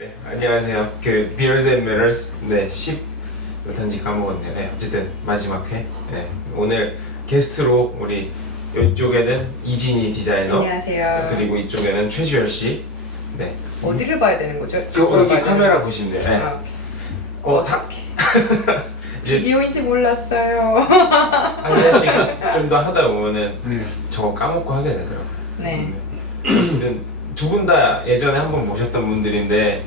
네, 안녕하세요. 그 Beers and Manners 네, 10 몇탄지 까먹었네요. 네, 어쨌든 마지막 회. 네, 오늘 게스트로 우리 이쪽에는 이진희 디자이너, 안녕하세요. 그리고 이쪽에는 최주열 씨. 네. 어디를 봐야 되는 거죠? 여기 카메라 보시면 돼요. 네. 아, 다 이제 비디오인지 몰랐어요. 한 번씩 좀 더 하다 보면은 저거 까먹고 하게 되더라고요. 네. 어쨌든 두 분 다 예전에 한번 모셨던 분들인데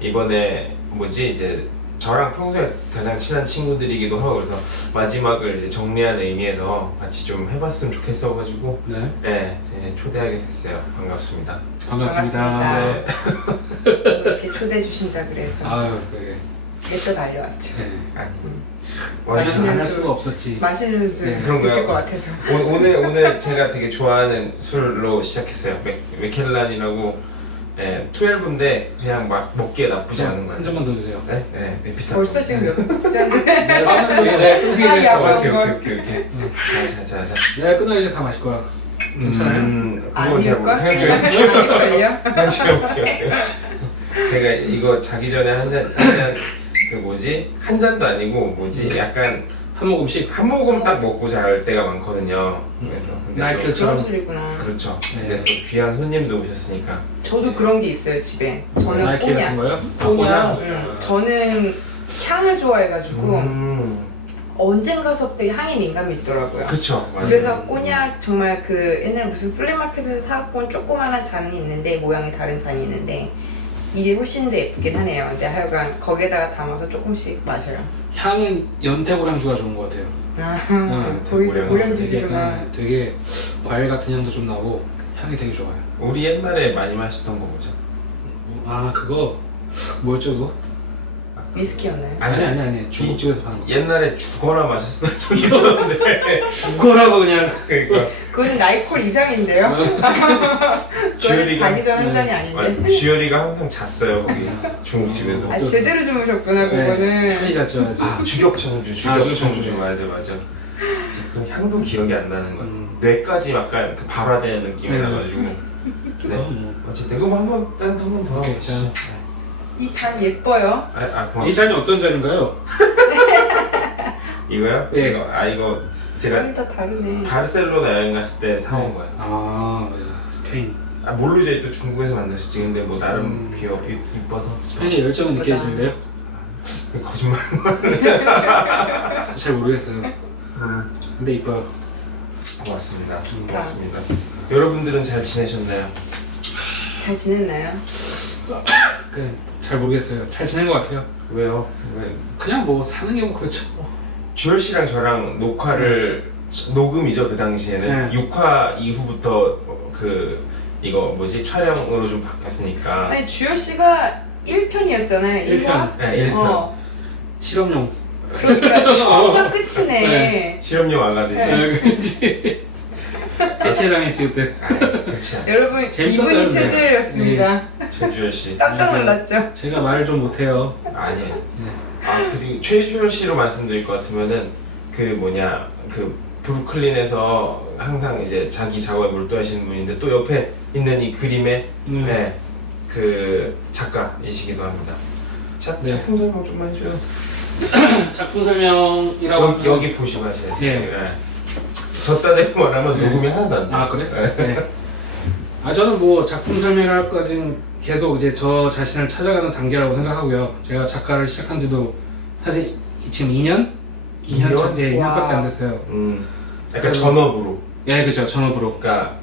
이번에 뭐지 이제 저랑 평소에 가장 친한 친구들이기도 하고 그래서 마지막을 이제 정리하는 의미에서 같이 좀 해봤으면 좋겠어가지고 네, 이제 초대하게 됐어요. 반갑습니다. 반갑습니다. 네. 이렇게 초대해 주신다 그래서 아유, 그래. 또 달려왔죠. 네. 아니, 맛있는 안할 술. 수가 없었지. 맛있는 술 네, 그런가요? 있을 것 같아서. 오늘 제가 되게 좋아하는 술로 시작했어요. 맥켈란이라고 12인데 그냥 막 먹기에 나쁘지 않은 거예요. 한 잔만 더 주세요. 네? 네, 비슷한 벌써 거. 지금 몇 잔? 내가 끝나기 전에 끊기기 전에 다 마실 거야. 오케이. 자. 내가 끝나기 전에 다 마실 거야. 괜찮아요? 그건 잘 아닐걸? 생각 좀 해볼게요. 아닐걸요? 생각 좀 해볼게요. 제가 이거 자기 전에 그 뭐지? 한 잔도 아니고 뭐지? 약간 한 모금씩. 한 모금 딱 먹고 잘 때가 많거든요. 그래서 근데 나이트처럼. 그런 술이구나. 그렇죠. 네. 근데 또 귀한 손님도 오셨으니까. 저도 그런 게 있어요 집에. 저는 나이키 같은 꼬냑. 거요? 꼬냑. 저는 향을 좋아해가지고 음. 언젠가서부터 향이 민감해지더라고요. 그쵸. 맞아요. 그래서 꼬냑 정말 그 옛날 무슨 플리마켓에서 사본 조그만한 잔이 있는데 모양이 다른 잔이 있는데 이게 훨씬 더 예쁘긴 하네요. 근데 하여간 거기에다가 담아서 조금씩 마셔요. 향은 연태고량주가 좋은 것 같아요. 거의 오렌지 되게, 오렌지구나. 되게 과일 같은 향도 좀 나고 향이 되게 좋아요. 우리 옛날에 많이 마셨던 거 뭐죠? 아, 그거 뭐였죠 그거? 위스키였나요? 아니. 중국집에서 파는 거. 옛날에 죽어나 마셨던 적이 있었는데. 죽어라고 그냥. 그러니까 그거는 나이콜 이상인데요? 그거는 주열이가 자기 전 한 잔이 아닌데. 주열이가 항상 잤어요 거기 중국집에서. 아 제대로 주무셨구나 편히 그거는. 잤죠 아직. 주격청주. 주격청주. 맞아. 그 향도 기억이 안 나는 것 같아. 뇌까지 약간 그 발화되는 느낌이 나가지고. 네. 어쨌든 그럼 한번 더. 오케이, 해보시죠. 이 잔 예뻐요. 고맙습니다. 이 잔이 어떤 잔인가요? 이거요? 예. 이거 제가 잔이 다 다르네. 바르셀로나 여행 갔을 때 사온 거예요. 아, 맞아. 스페인. 모르죠. 또 중국에서 만들었지. 근데 뭐 나름 이뻐서. 스페인의 열정은 예쁘다. 느껴지는데요? 거짓말. 잘 모르겠어요. 근데 이뻐요. 고맙습니다. 고맙습니다. 여러분들은 잘 지내셨나요? 잘 지냈나요? 그래, 잘 모르겠어요. 잘 지낸 것 같아요. 왜요? 왜? 그냥 뭐 사는 게 뭐 그렇죠. 주열 씨랑 저랑 녹화를 녹음이죠 그 당시에는 네. 6화 이후부터 이거 뭐지 촬영으로 좀 바뀌었으니까. 아니 주열 씨가 1편이었잖아요. 1편. 네, 1편. 실험용. 그러니까 처음과 끝이네. 네. 실험용 아가들이. 네. 그렇지. 해체당했지 그때. 그렇지. 여러분 재밌었어요, 이분이 근데. 최주열이었습니다. 최주열 씨. 깜짝 놀랐죠? 제가 말을 좀 못해요. 아니에요. 그리고 최주열 씨로 말씀드릴 것 같으면은 그 브루클린에서 항상 이제 자기 작업에 몰두하시는 분인데 또 옆에 있는 이 그림의 그 작가이시기도 합니다. 네. 작품 설명 좀만 해줘요. 작품 설명이라고 하면 여기 보시고 하셔야 돼요. 예. 네. 졌다는 말하면 녹음이 하나도 안 돼요. 아 그래? 네. 저는 뭐 작품 설명할까지는 계속 이제 저 자신을 찾아가는 단계라고 생각하고요. 제가 작가를 시작한 지도 사실 지금 2년? 2년 차? 네, 2년밖에 안 됐어요. 약간 전업으로. 예, 그죠. 전업으로. 그러니까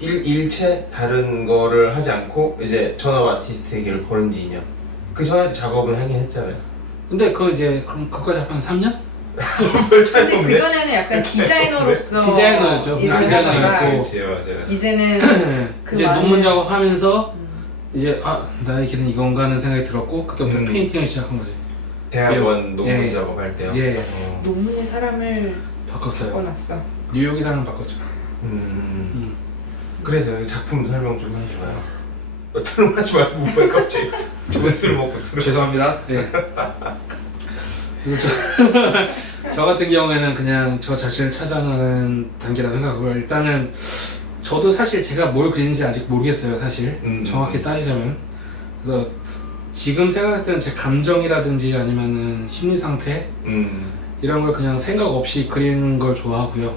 일체 다른 거를 하지 않고 이제 전업 아티스트의 길을 걸은 지 2년. 그 전에도 작업을 하긴 했잖아요. 근데 그거 이제 그럼 그거까지 합한 3년? 별 차이 근데 없네. 그 전에는 약간 디자이너로서 디자이너였죠. 일을 디자이너였고. 하다가 맞아요. 이제는 그 이제 많은- 논문 작업하면서 이제 나의 길은 이건가 하는 생각이 들었고 그때부터 음. 페인팅을 시작한 거지. 대학원 논문 예. 작업할 때요. 예. 논문의 사람을 바꿨어요. 바꿔놨어. 뉴욕의 사람 바꿨죠. 그래서 여기 작품 설명 좀 해줘봐요. 트름하지 말고 왜 갑자기 저것을 먹고 트름. 죄송합니다. 네. 그래서 저 같은 경우에는 그냥 저 자신을 찾아가는 단계라고 생각하고요. 일단은 저도 사실 제가 뭘 그리는지 아직 모르겠어요. 사실 정확히 따지자면. 그래서 지금 생각했을 때는 제 감정이라든지 아니면은 심리 상태 이런 걸 그냥 생각 없이 그리는 걸 좋아하고요.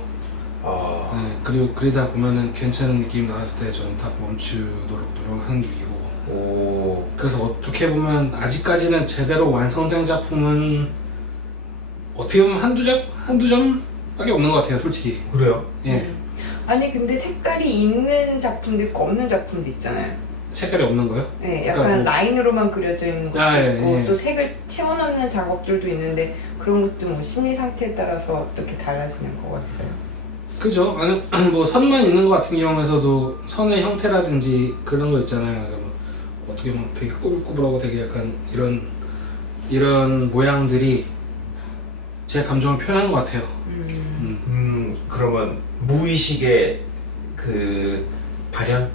네, 그리고 그리다 보면은 괜찮은 느낌 나왔을 때 저는 딱 멈추도록 노력하는 중이고. 오. 그래서 어떻게 보면 아직까지는 제대로 완성된 작품은 어떻게 보면 한두 점밖에 없는 것 같아요, 솔직히. 그래요? 예. 아니 근데 색깔이 있는 작품도 있고 없는 작품도 있잖아요. 색깔이 없는 거요? 네, 약간 그러니까 뭐- 라인으로만 그려져 있는 것도 예, 있고 예. 또 색을 채워넣는 작업들도 있는데 그런 것도 뭐 심리 상태에 따라서 어떻게 달라지는 것 같아요. 그죠? 아니, 뭐 선만 있는 것 같은 경우에서도 선의 형태라든지 그런 거 있잖아요. 그러니까 뭐 어떻게 보면 되게 꾸불꾸불하고 되게 약간 이런 모양들이 제 감정을 표현하는 것 같아요. 그러면 무의식의 그 발현인가?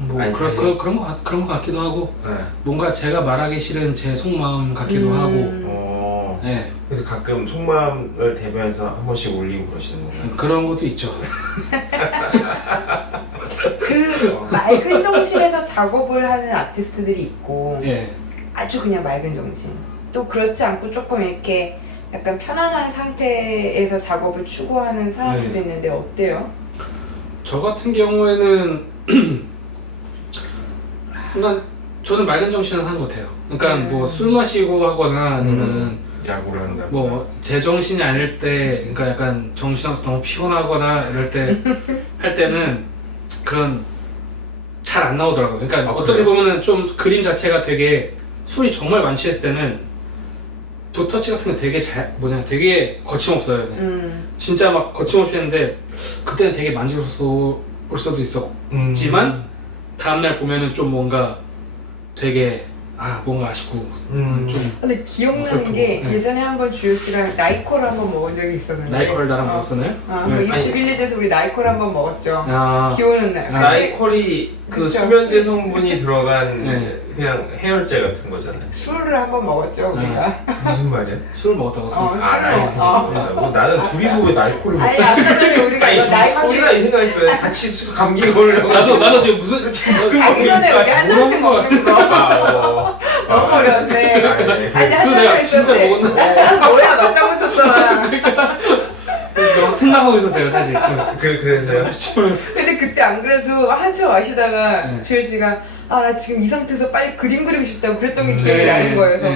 뭐 아니, 그런 것 같기도 하고 네. 뭔가 제가 말하기 싫은 제 속마음 같기도 하고 네. 그래서 가끔 속마음을 대면서 한 번씩 올리고 그러시는 건가요? 그런 것도 있죠. 그 맑은 정신에서 작업을 하는 아티스트들이 있고 예. 아주 그냥 맑은 정신 또 그렇지 않고 조금 이렇게 약간 편안한 상태에서 작업을 추구하는 사람들도 네. 있는데 어때요? 저 같은 경우에는 저는 맑은 정신을 하는 것 같아요. 그러니까 뭐 술 마시고 하거나 아니면은 야구를 한다. 뭐 제정신이 아닐 때, 그러니까 약간 정신없어 너무 피곤하거나 이럴 때 할 때는 그런 잘 안 나오더라고요. 그러니까 어떻게 그래요? 보면은 좀 그림 자체가 되게 술이 정말 많이 취했을 때는 붓터치 같은 게 되게 되게 거침없어요. 진짜 막 거침없이 했는데 그때는 되게 만족스러울 수도 있었지만 다음날 보면은 좀 뭔가 되게 뭔가 아쉽고 좀 근데 기억나는 슬프고, 게 네. 예전에 한번 주효 씨랑 나이코를 한번 먹은 적이 있었는데 나이코를 나랑 먹었었나요? 뭐 네. 이스트 빌리지에서 우리 나이코를 한번 먹었죠. 아, 기억은 나요. 근데 나이콜이 그 그쵸. 수면제 성분이 들어간 네. 그냥 해열제 같은 거잖아요. 술을 한번 먹었죠 우리가. 무슨 말이야? 술을 먹었다고 했어. 술을 나이콜을 먹는다고? 나는 둘이서 왜 나이콜을 먹어? 아니 아까 전에 우리가 아니 이거 둘이 사귀나 이 생각했어요. 같이 감기 걸려고. 나도 지금 무슨 무슨 자기 전에 우리 한 잔씩 먹는 거 너무 어려웠네. 아니 한 그거 내가 잔씩 진짜 있었는데 먹었나? 뭐야 맞장구 쳤잖아. 막 생각하고 있었어요 사실. 그래서요? 근데 그때 안 그래도 한참 마시다가 네. 주효 씨가 나 지금 이 상태에서 빨리 그림 그리고 싶다고 그랬던 게 기억이 나는 거예요. 그래서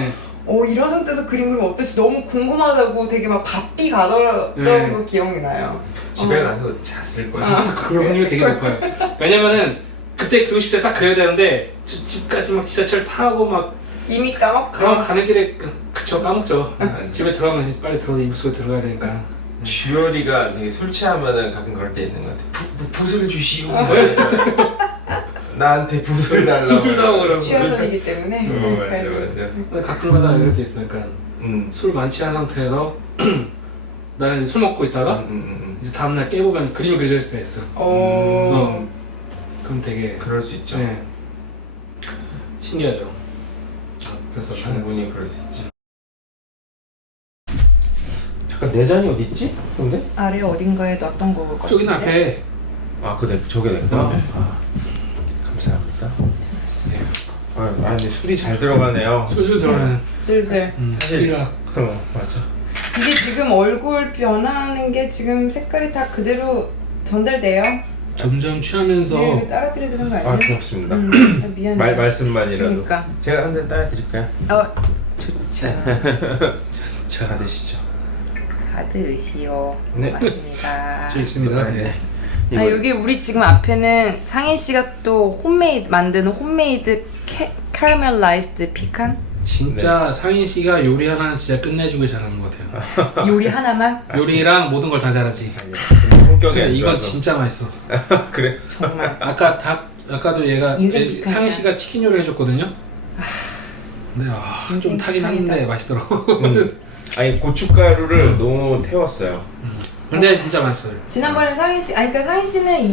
이런 상태에서 그림 그리면 어떨지 너무 궁금하다고 되게 막 바삐 가더던 네. 거 기억이 나요. 집에 가서 그때 잤을 거야. 그럴 확률이 되게 높아요. 왜냐면은 그때 그리고 싶을 때 딱 그려야 되는데 집까지 막 지하철 타고 막 이미 까먹죠. 가는 길에 그쵸 까먹죠. 집에 들어가면 빨리 들어서 입술 들어가야 되니까. 주열이가 되게 술 취하면은 가끔 그럴 때 있는 것 같아. 붓을 주시오. 나한테 붓을 달라고. 붓을 달라고 그러고. 취하선이기 때문에 맞아. 가끔가다 이럴 때 있으니까 술 많이 취한 상태에서 나는 이제 술 먹고 있다가 이제 다음날 깨보면 그림이 그려져 있을 때가 있어. 그럼 되게 그럴 수 있죠. 네. 신기하죠. 그래서 충분히 그럴 수 있지. 잠깐 내 잔이 어디 있지? 근데? 아래 어딘가에 놨던 거 같은데? 저기 앞에 그네 저게 내가. 감사합니다. 네. 근데 술이 잘 들어가네요. 술술 들어가는 슬슬 사실 소리가 맞아. 이게 지금 얼굴 변하는 게 지금 색깔이 다 그대로 전달돼요? 점점 취하면서 네, 따라드려야 되는 거 아니에요? 고맙습니다. 미안해. 말씀만이라도. 그러니까. 제가 한 잔 따라 드릴까요? 좋죠. 자, 받으시죠. 받으시오. 네. 고맙습니다. 저 있습니다. 네. 여기 우리 지금 앞에는 상인 씨가 또 만드는 홈메이드 카라멜라이즈드 피칸? 진짜 상인 씨가 요리 하나 진짜 끝내주고 잘하는 것 같아요. 요리 하나만? 요리랑 모든 걸 다 잘하지. 성격이 안 이건 좋아서. 진짜 맛있어. 그래? 정말. 아까도 얘가 인생 피칸이야. 상인 씨가 치킨 요리 해줬거든요. 근데 좀 타긴 피칸이다. 하는데 맛있더라고. 아니 고춧가루를 너무 태웠어요. 근데 진짜 맛있어요. 지난번에 상인 씨, 그러니까 상인 씨는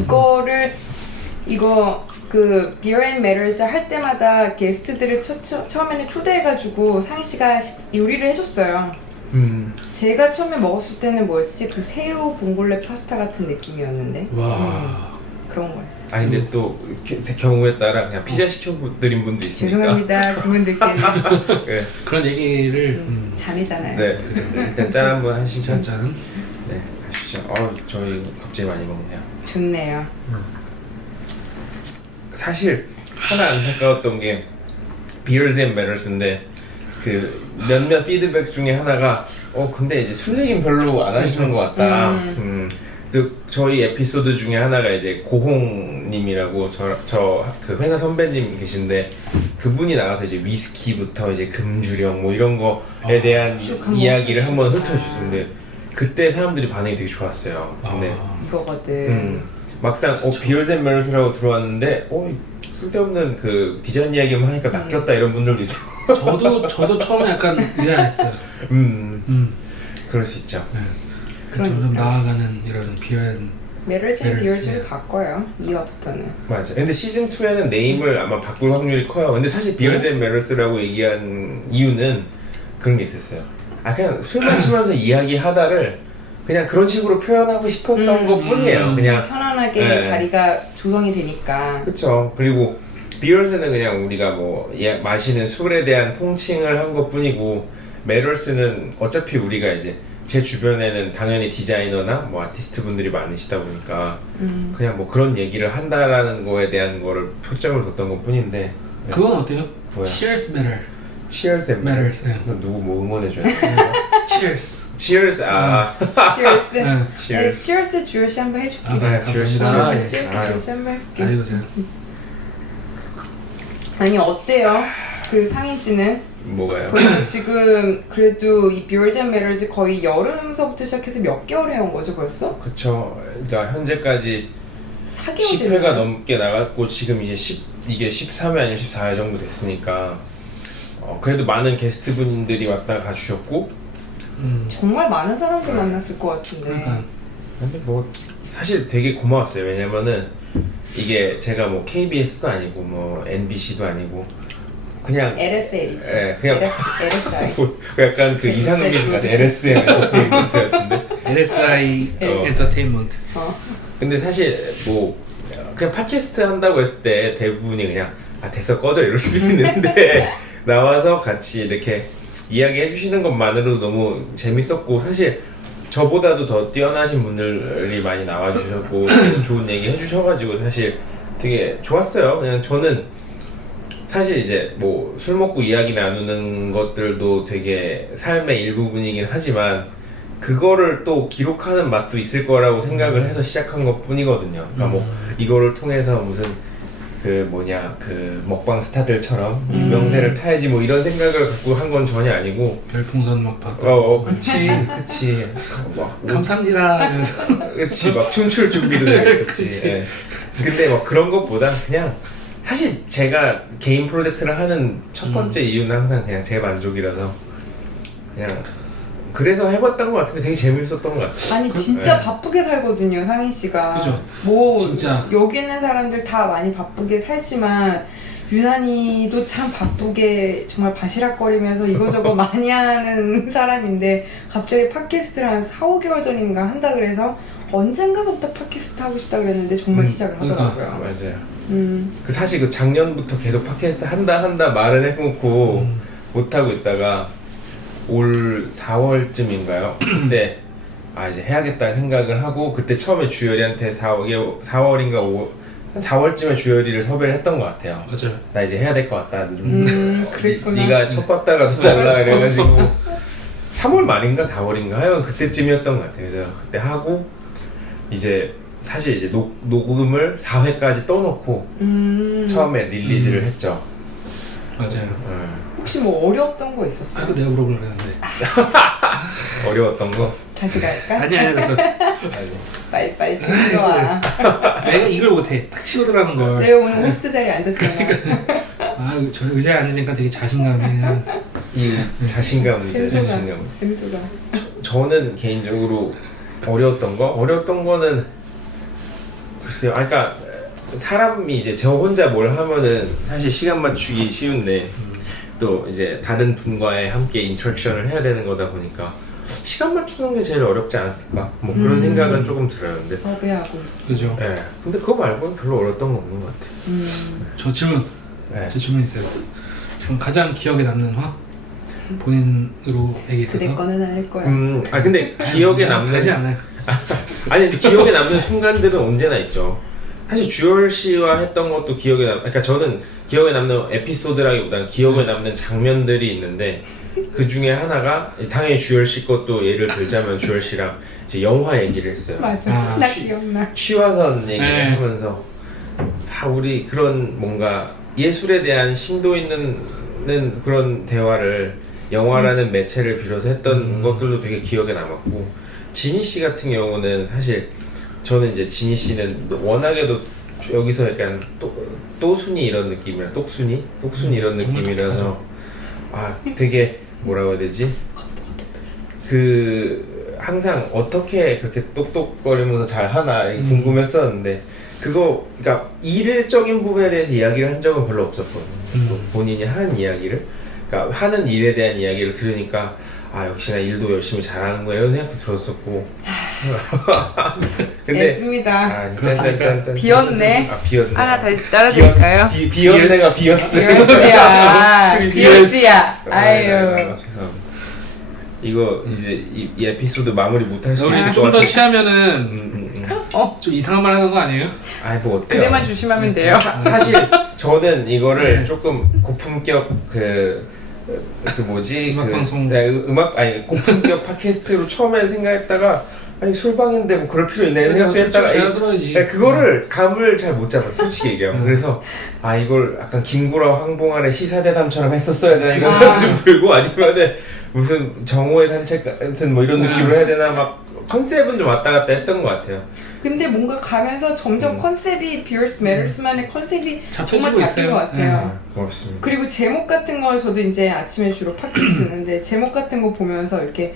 이거 그 Beer and Matters 할 때마다 게스트들을 처음에는 초대해가지고 상인 씨가 요리를 해줬어요. 제가 처음에 먹었을 때는 뭐였지? 그 새우 봉골레 파스타 같은 느낌이었는데. 와. 그런 거였어요. 아니 근데 또 경우에 따라 그냥 피자 시켜드린 분도 있으니까. 죄송합니다. 그분들께는 네. 그런 얘기를 잠이잖아요. 네. 일단 짠 한번 하시죠. 짠. 네. 가시죠. 저희 갑자기 많이 먹네요. 좋네요. 사실 하나 안타까웠던 게 Beers and Manners인데 그 몇몇 피드백 중에 하나가 근데 이제 술 얘기는 별로 안 하시는 것 같다. 그래서 저희 에피소드 중에 하나가 이제 고홍님이라고 저 그 회사 선배님 계신데 그분이 나가서 이제 위스키부터 이제 금주령 뭐 이런 거에 대한 쭉 한번 이야기를 한번 훑어주시구나. 훑어주셨는데 그때 사람들이 반응이 되게 좋았어요. 근데 이거거든. 막상 Beers and Manners라고 들어왔는데 쓸데없는 그 디자인 이야기만 하니까 낚였다 이런 분들도 있어요. 저도 처음에 약간 의아했어요. 그럴 수 있죠. 점점 나아가는 이런 비어앤 메럴즈는 비얼즈로 바꿔요. 2화부터는. 맞아. 근데 시즌 2에는 네임을 아마 바꿀 확률이 커요. 근데 사실 Beers and Manners라고 얘기한 이유는 그런 게 있었어요. 그냥 술 마시면서 이야기하다를 그냥 그런 식으로 표현하고 싶었던 것 뿐이에요. 그냥 편안하게 네. 자리가 조성이 되니까. 그쵸. 그리고 비어스는 그냥 우리가 뭐 마시는 술에 대한 통칭을 한 것 뿐이고 메럴스는 어차피 우리가 이제 제 주변에는 당연히 디자이너나 뭐 아티스트 분들이 많으시다 보니까 그냥 뭐 그런 얘기를 한다라는 거에 대한 거를 표점을 뒀던 것 뿐인데 그건 어때요? 뭐야? Cheers matter. Cheers and Matters. 네. 이건 누구 뭐 응원해줘야 돼? Cheers. Cheers Cheers. 네. 네, Cheers. Cheers 주열씨 한번 해줄게. 네, Cheers. 감사합니다. Cheers 주열씨 한번 해볼게. 아이고 제가 아니 어때요? 그 상인 씨는 뭐가요? 벌써 지금 그래도 이 Beers and Manners이 거의 여름서부터 시작해서 몇 개월 해온 거죠 벌써? 그쵸. 그러니까 현재까지 4개월 10회가 넘게 나갔고 지금 이제 이게 13회 아니면 14회 정도 됐으니까 그래도 많은 게스트분들이 왔다 가주셨고 정말 많은 사람들 만났을 것 같은데. 그러니까 근데 뭐 사실 되게 고마웠어요. 왜냐면은 이게 제가 뭐 KBS도 아니고 뭐 MBC도 아니고 그냥 LSL이지. 예, 그냥 LSI. 약간 그 이상민 같은 LSM 엔터테인먼트 같은데. LSI 엔터테인먼트. 근데 사실 뭐 그냥 팟캐스트 한다고 했을 때 대부분이 그냥 됐어 꺼져 이럴 수도 있는데 나와서 같이 이렇게 이야기해 주시는 것만으로도 너무 재밌었고 사실 저보다도 더 뛰어나신 분들이 많이 나와주셨고 좋은 얘기 해주셔가지고 사실 되게 좋았어요. 그냥 저는 사실 이제 뭐 술 먹고 이야기 나누는 것들도 되게 삶의 일부분이긴 하지만 그거를 또 기록하는 맛도 있을 거라고 생각을 해서 시작한 것 뿐이거든요. 그러니까 뭐 이거를 통해서 무슨 그 먹방 스타들처럼 유명세를 타야지 뭐 이런 생각을 갖고 한 건 전혀 아니고 별풍선 막 받고 그치 막 감사합니다 이러면서 그치 막 춤출 준비도 했었지. 예. 근데 막 그런 것보다 그냥 사실 제가 개인 프로젝트를 하는 첫 번째 이유는 항상 그냥 제 만족이라서 그냥 그래서 해봤던 것 같은데 되게 재밌었던 것 같아요. 아니 진짜 네. 바쁘게 살거든요 상인 씨가. 그죠. 뭐 진짜. 여기 있는 사람들 다 많이 바쁘게 살지만 유난히도 참 바쁘게 정말 바시락거리면서 이거저거 많이 하는 사람인데 갑자기 팟캐스트를 한 4, 5개월 전인가 한다 그래서 언젠가서부터 팟캐스트 하고 싶다 그랬는데 정말 시작을 하더라고요. 맞아요. 그 사실 그 작년부터 계속 팟캐스트 한다 말은 해놓고 못하고 있다가 올 4월쯤인가요? 그때 이제 해야겠다 생각을 하고 그때 처음에 주열이한테 4월인가 4월쯤에 주열이를 섭외를 했던 것 같아요. 맞아요. 나 이제 해야 될 것 같다. 그랬구나. 네가 첫 봤다가 더 달라 그래가지고 3월 말인가 4월인가 하여간 그때쯤이었던 것 같아요. 그래서 그때 하고 이제 사실 이제 녹음을 4회까지 떠놓고 처음에 릴리즈를 했죠. 맞아요. 혹시 뭐 어려웠던 거 있었어요? 아이고 내가 물어보려고 했는데 어려웠던 거? 다시 갈까? 아니 그래서 빨리 챙겨와. 내가 이걸 못해 딱 치고 들어가는 걸. 내가 오늘 호스트 자리에 앉았잖아. 저 의자에 앉으니까 되게 자신감이 이 자신감이죠. 자신감. 샘소가. 저는 개인적으로 어려웠던 거는 글쎄요. 그러니까 사람이 이제 저 혼자 뭘 하면은 사실 시간 맞추기 쉬운데 또 이제 다른 분과의 함께 인터랙션을 해야 되는 거다 보니까 시간 맞추는 게 제일 어렵지 않았을까? 뭐 그런 생각은 조금 들어요. 근데 섭외하고 있지. 그죠. 예. 근데 그거 말고는 별로 어려웠던 거 없는 것 같아요. 저 질문, 예. 제 질문 있어요. 지금 가장 기억에 남는 화? 본인으로 얘기 있어서. 그대 거는 아닐 거야. 근데 기억에 남는 하지 않아요. 아니 근데 기억에 남는 순간들은 언제나 있죠. 사실 주열 씨와 했던 것도 기억에 그러니까 저는 기억에 남는 에피소드라기보다는 기억에 남는 장면들이 있는데 그 중에 하나가 당연히 주열 씨 것도 예를 들자면 주열 씨랑 이제 영화 얘기를 했어요. 맞아. 아, 나 기억나. 취화선 얘기를 네. 하면서 우리 그런 뭔가 예술에 대한 심도 있는 그런 대화를 영화라는 매체를 빌어서 했던 것들도 되게 기억에 남았고 지니 씨 같은 경우는 사실 저는 이제 지니 씨는 워낙에도 여기서 약간 또순이 이런 느낌이라 똑순이 이런 느낌이라서 되게 뭐라고 해야 되지? 그 항상 어떻게 그렇게 똑똑거리면서 잘 하나 궁금했었는데 그거 그러니까 일적인 부분에 대해서 이야기를 한 적은 별로 없었거든요. 본인이 하는 이야기를 그러니까 하는 일에 대한 이야기를 들으니까 역시나 일도 열심히 잘하는 거야 이런 생각도 들었었고 근데 됐습니다. 짠짠짠짠 비었네. 비었네. 하나 다시 따라드릴까요? 비었네가 비었어요. 비었스야. 비었스야. 아유. 죄송합니다. 이거 이제 이 에피소드 마무리 못할 수 우리 있을 것 좀 더 같아요. 취하면은 좀 이상한 말 하는 거 아니에요? 뭐 어때요? 그대만 조심하면 돼요. 사실 저는 이거를 네. 조금 고품격 음악 방송. 고품격 팟캐스트로 처음에 생각했다가 술방인데 뭐 그럴 필요 있나 이런 생각도 했다가 자연스러워야지. 그거를 감을 잘 못 잡았어 솔직히 얘기하면. 그래서 이걸 약간 김구라 황봉알의 시사대담처럼 했었어야 되나 이런 생각도 좀 들고 아니면은 무슨 정오의 산책 같은 뭐 이런 느낌으로 해야 되나 막 컨셉은 좀 왔다 갔다 했던 것 같아요. 근데 뭔가 가면서 점점 컨셉이 비어스 메럴스만의 컨셉이 정말 잡혀지고 잡힌 있어요. 것 같아요. 고맙습니다. 그리고 제목 같은 거 저도 이제 아침에 주로 팟캐스트 듣는데 제목 같은 거 보면서 이렇게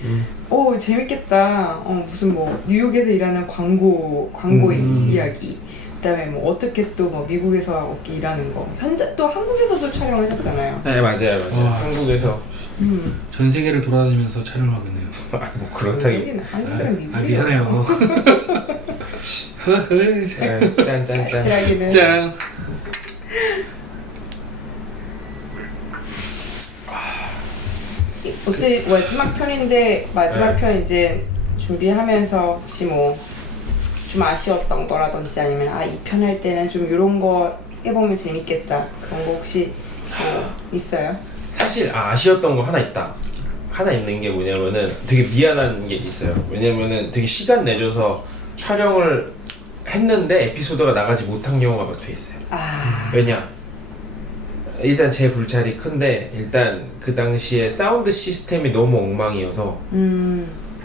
재밌겠다. 무슨 뭐 뉴욕에서 일하는 광고 이야기. 그다음에 뭐 어떻게 또 뭐 미국에서 일하는 거. 현재 또 한국에서도 촬영하셨잖아요. 네 맞아요. 한국에서 전 세계를 돌아다니면서 촬영을 하고 있네요. 뭐 그렇다기. 여기는 한국이랑 미국이요. 미안해요. 짠짠짠. 제하기는 짠. 어때 마지막 편인데 마지막 편 이제 준비하면서 혹시 뭐 좀 아쉬웠던 거라든지 아니면 이 편 할 때는 좀 이런 거 해보면 재밌겠다 그런 거 혹시 있어요? 사실 아쉬웠던 거 하나 있다. 하나 있는 게 뭐냐면은 되게 미안한 게 있어요. 왜냐면은 되게 시간 내줘서 촬영을 했는데 에피소드가 나가지 못한 경우가 몇 회 있어요. 왜냐? 일단 제 불찰이 큰데 일단 그 당시에 사운드 시스템이 너무 엉망이어서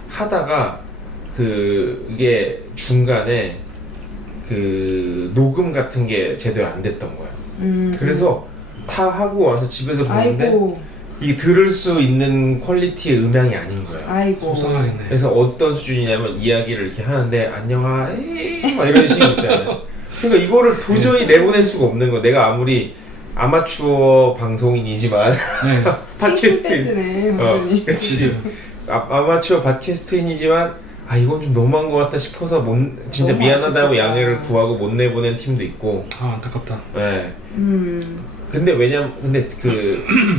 하다가 이게 중간에 녹음 같은 게 제대로 안 됐던 거예요. 그래서 다 하고 와서 집에서 보는데 아이고. 이게 들을 수 있는 퀄리티의 음향이 아닌 거예요. 아이고. 속상하겠네. 그래서 어떤 수준이냐면 이야기를 이렇게 하는데 안녕하 막 이런 식으로 있잖아요. 그러니까 이거를 도저히 내보낼 수가 없는 거야. 내가 아무리 아마추어 방송인이지만 팟캐스트네 완전히. 그치. 아마추어 팟캐스트인이지만 이건 좀 너무한 것 같다 싶어서 진짜 너무 미안하다고 아쉽겠다. 양해를 구하고 못 내보낸 팀도 있고. 안타깝다. 네. 근데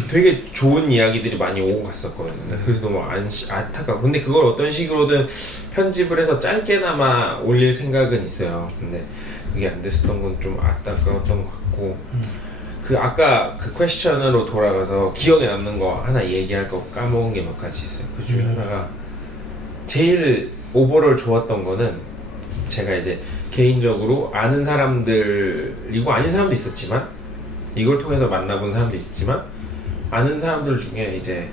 되게 좋은 이야기들이 많이 오고 갔었거든요. 그래서 너무 안타깝고. 근데 그걸 어떤 식으로든 편집을 해서 짧게나마 올릴 생각은 있어요. 근데 그게 안 됐었던 건 좀 안타까웠던 것 같고. 아까 그 퀘스천으로 돌아가서 기억에 남는 거 하나 얘기할 거 까먹은 게 몇 가지 있어요. 그 중에 하나가 제일 오버롤 좋았던 거는 제가 이제 개인적으로 아는 사람들이고 아닌 사람도 있었지만 이걸 통해서 만나본 사람도 있지만 아는 사람들 중에 이제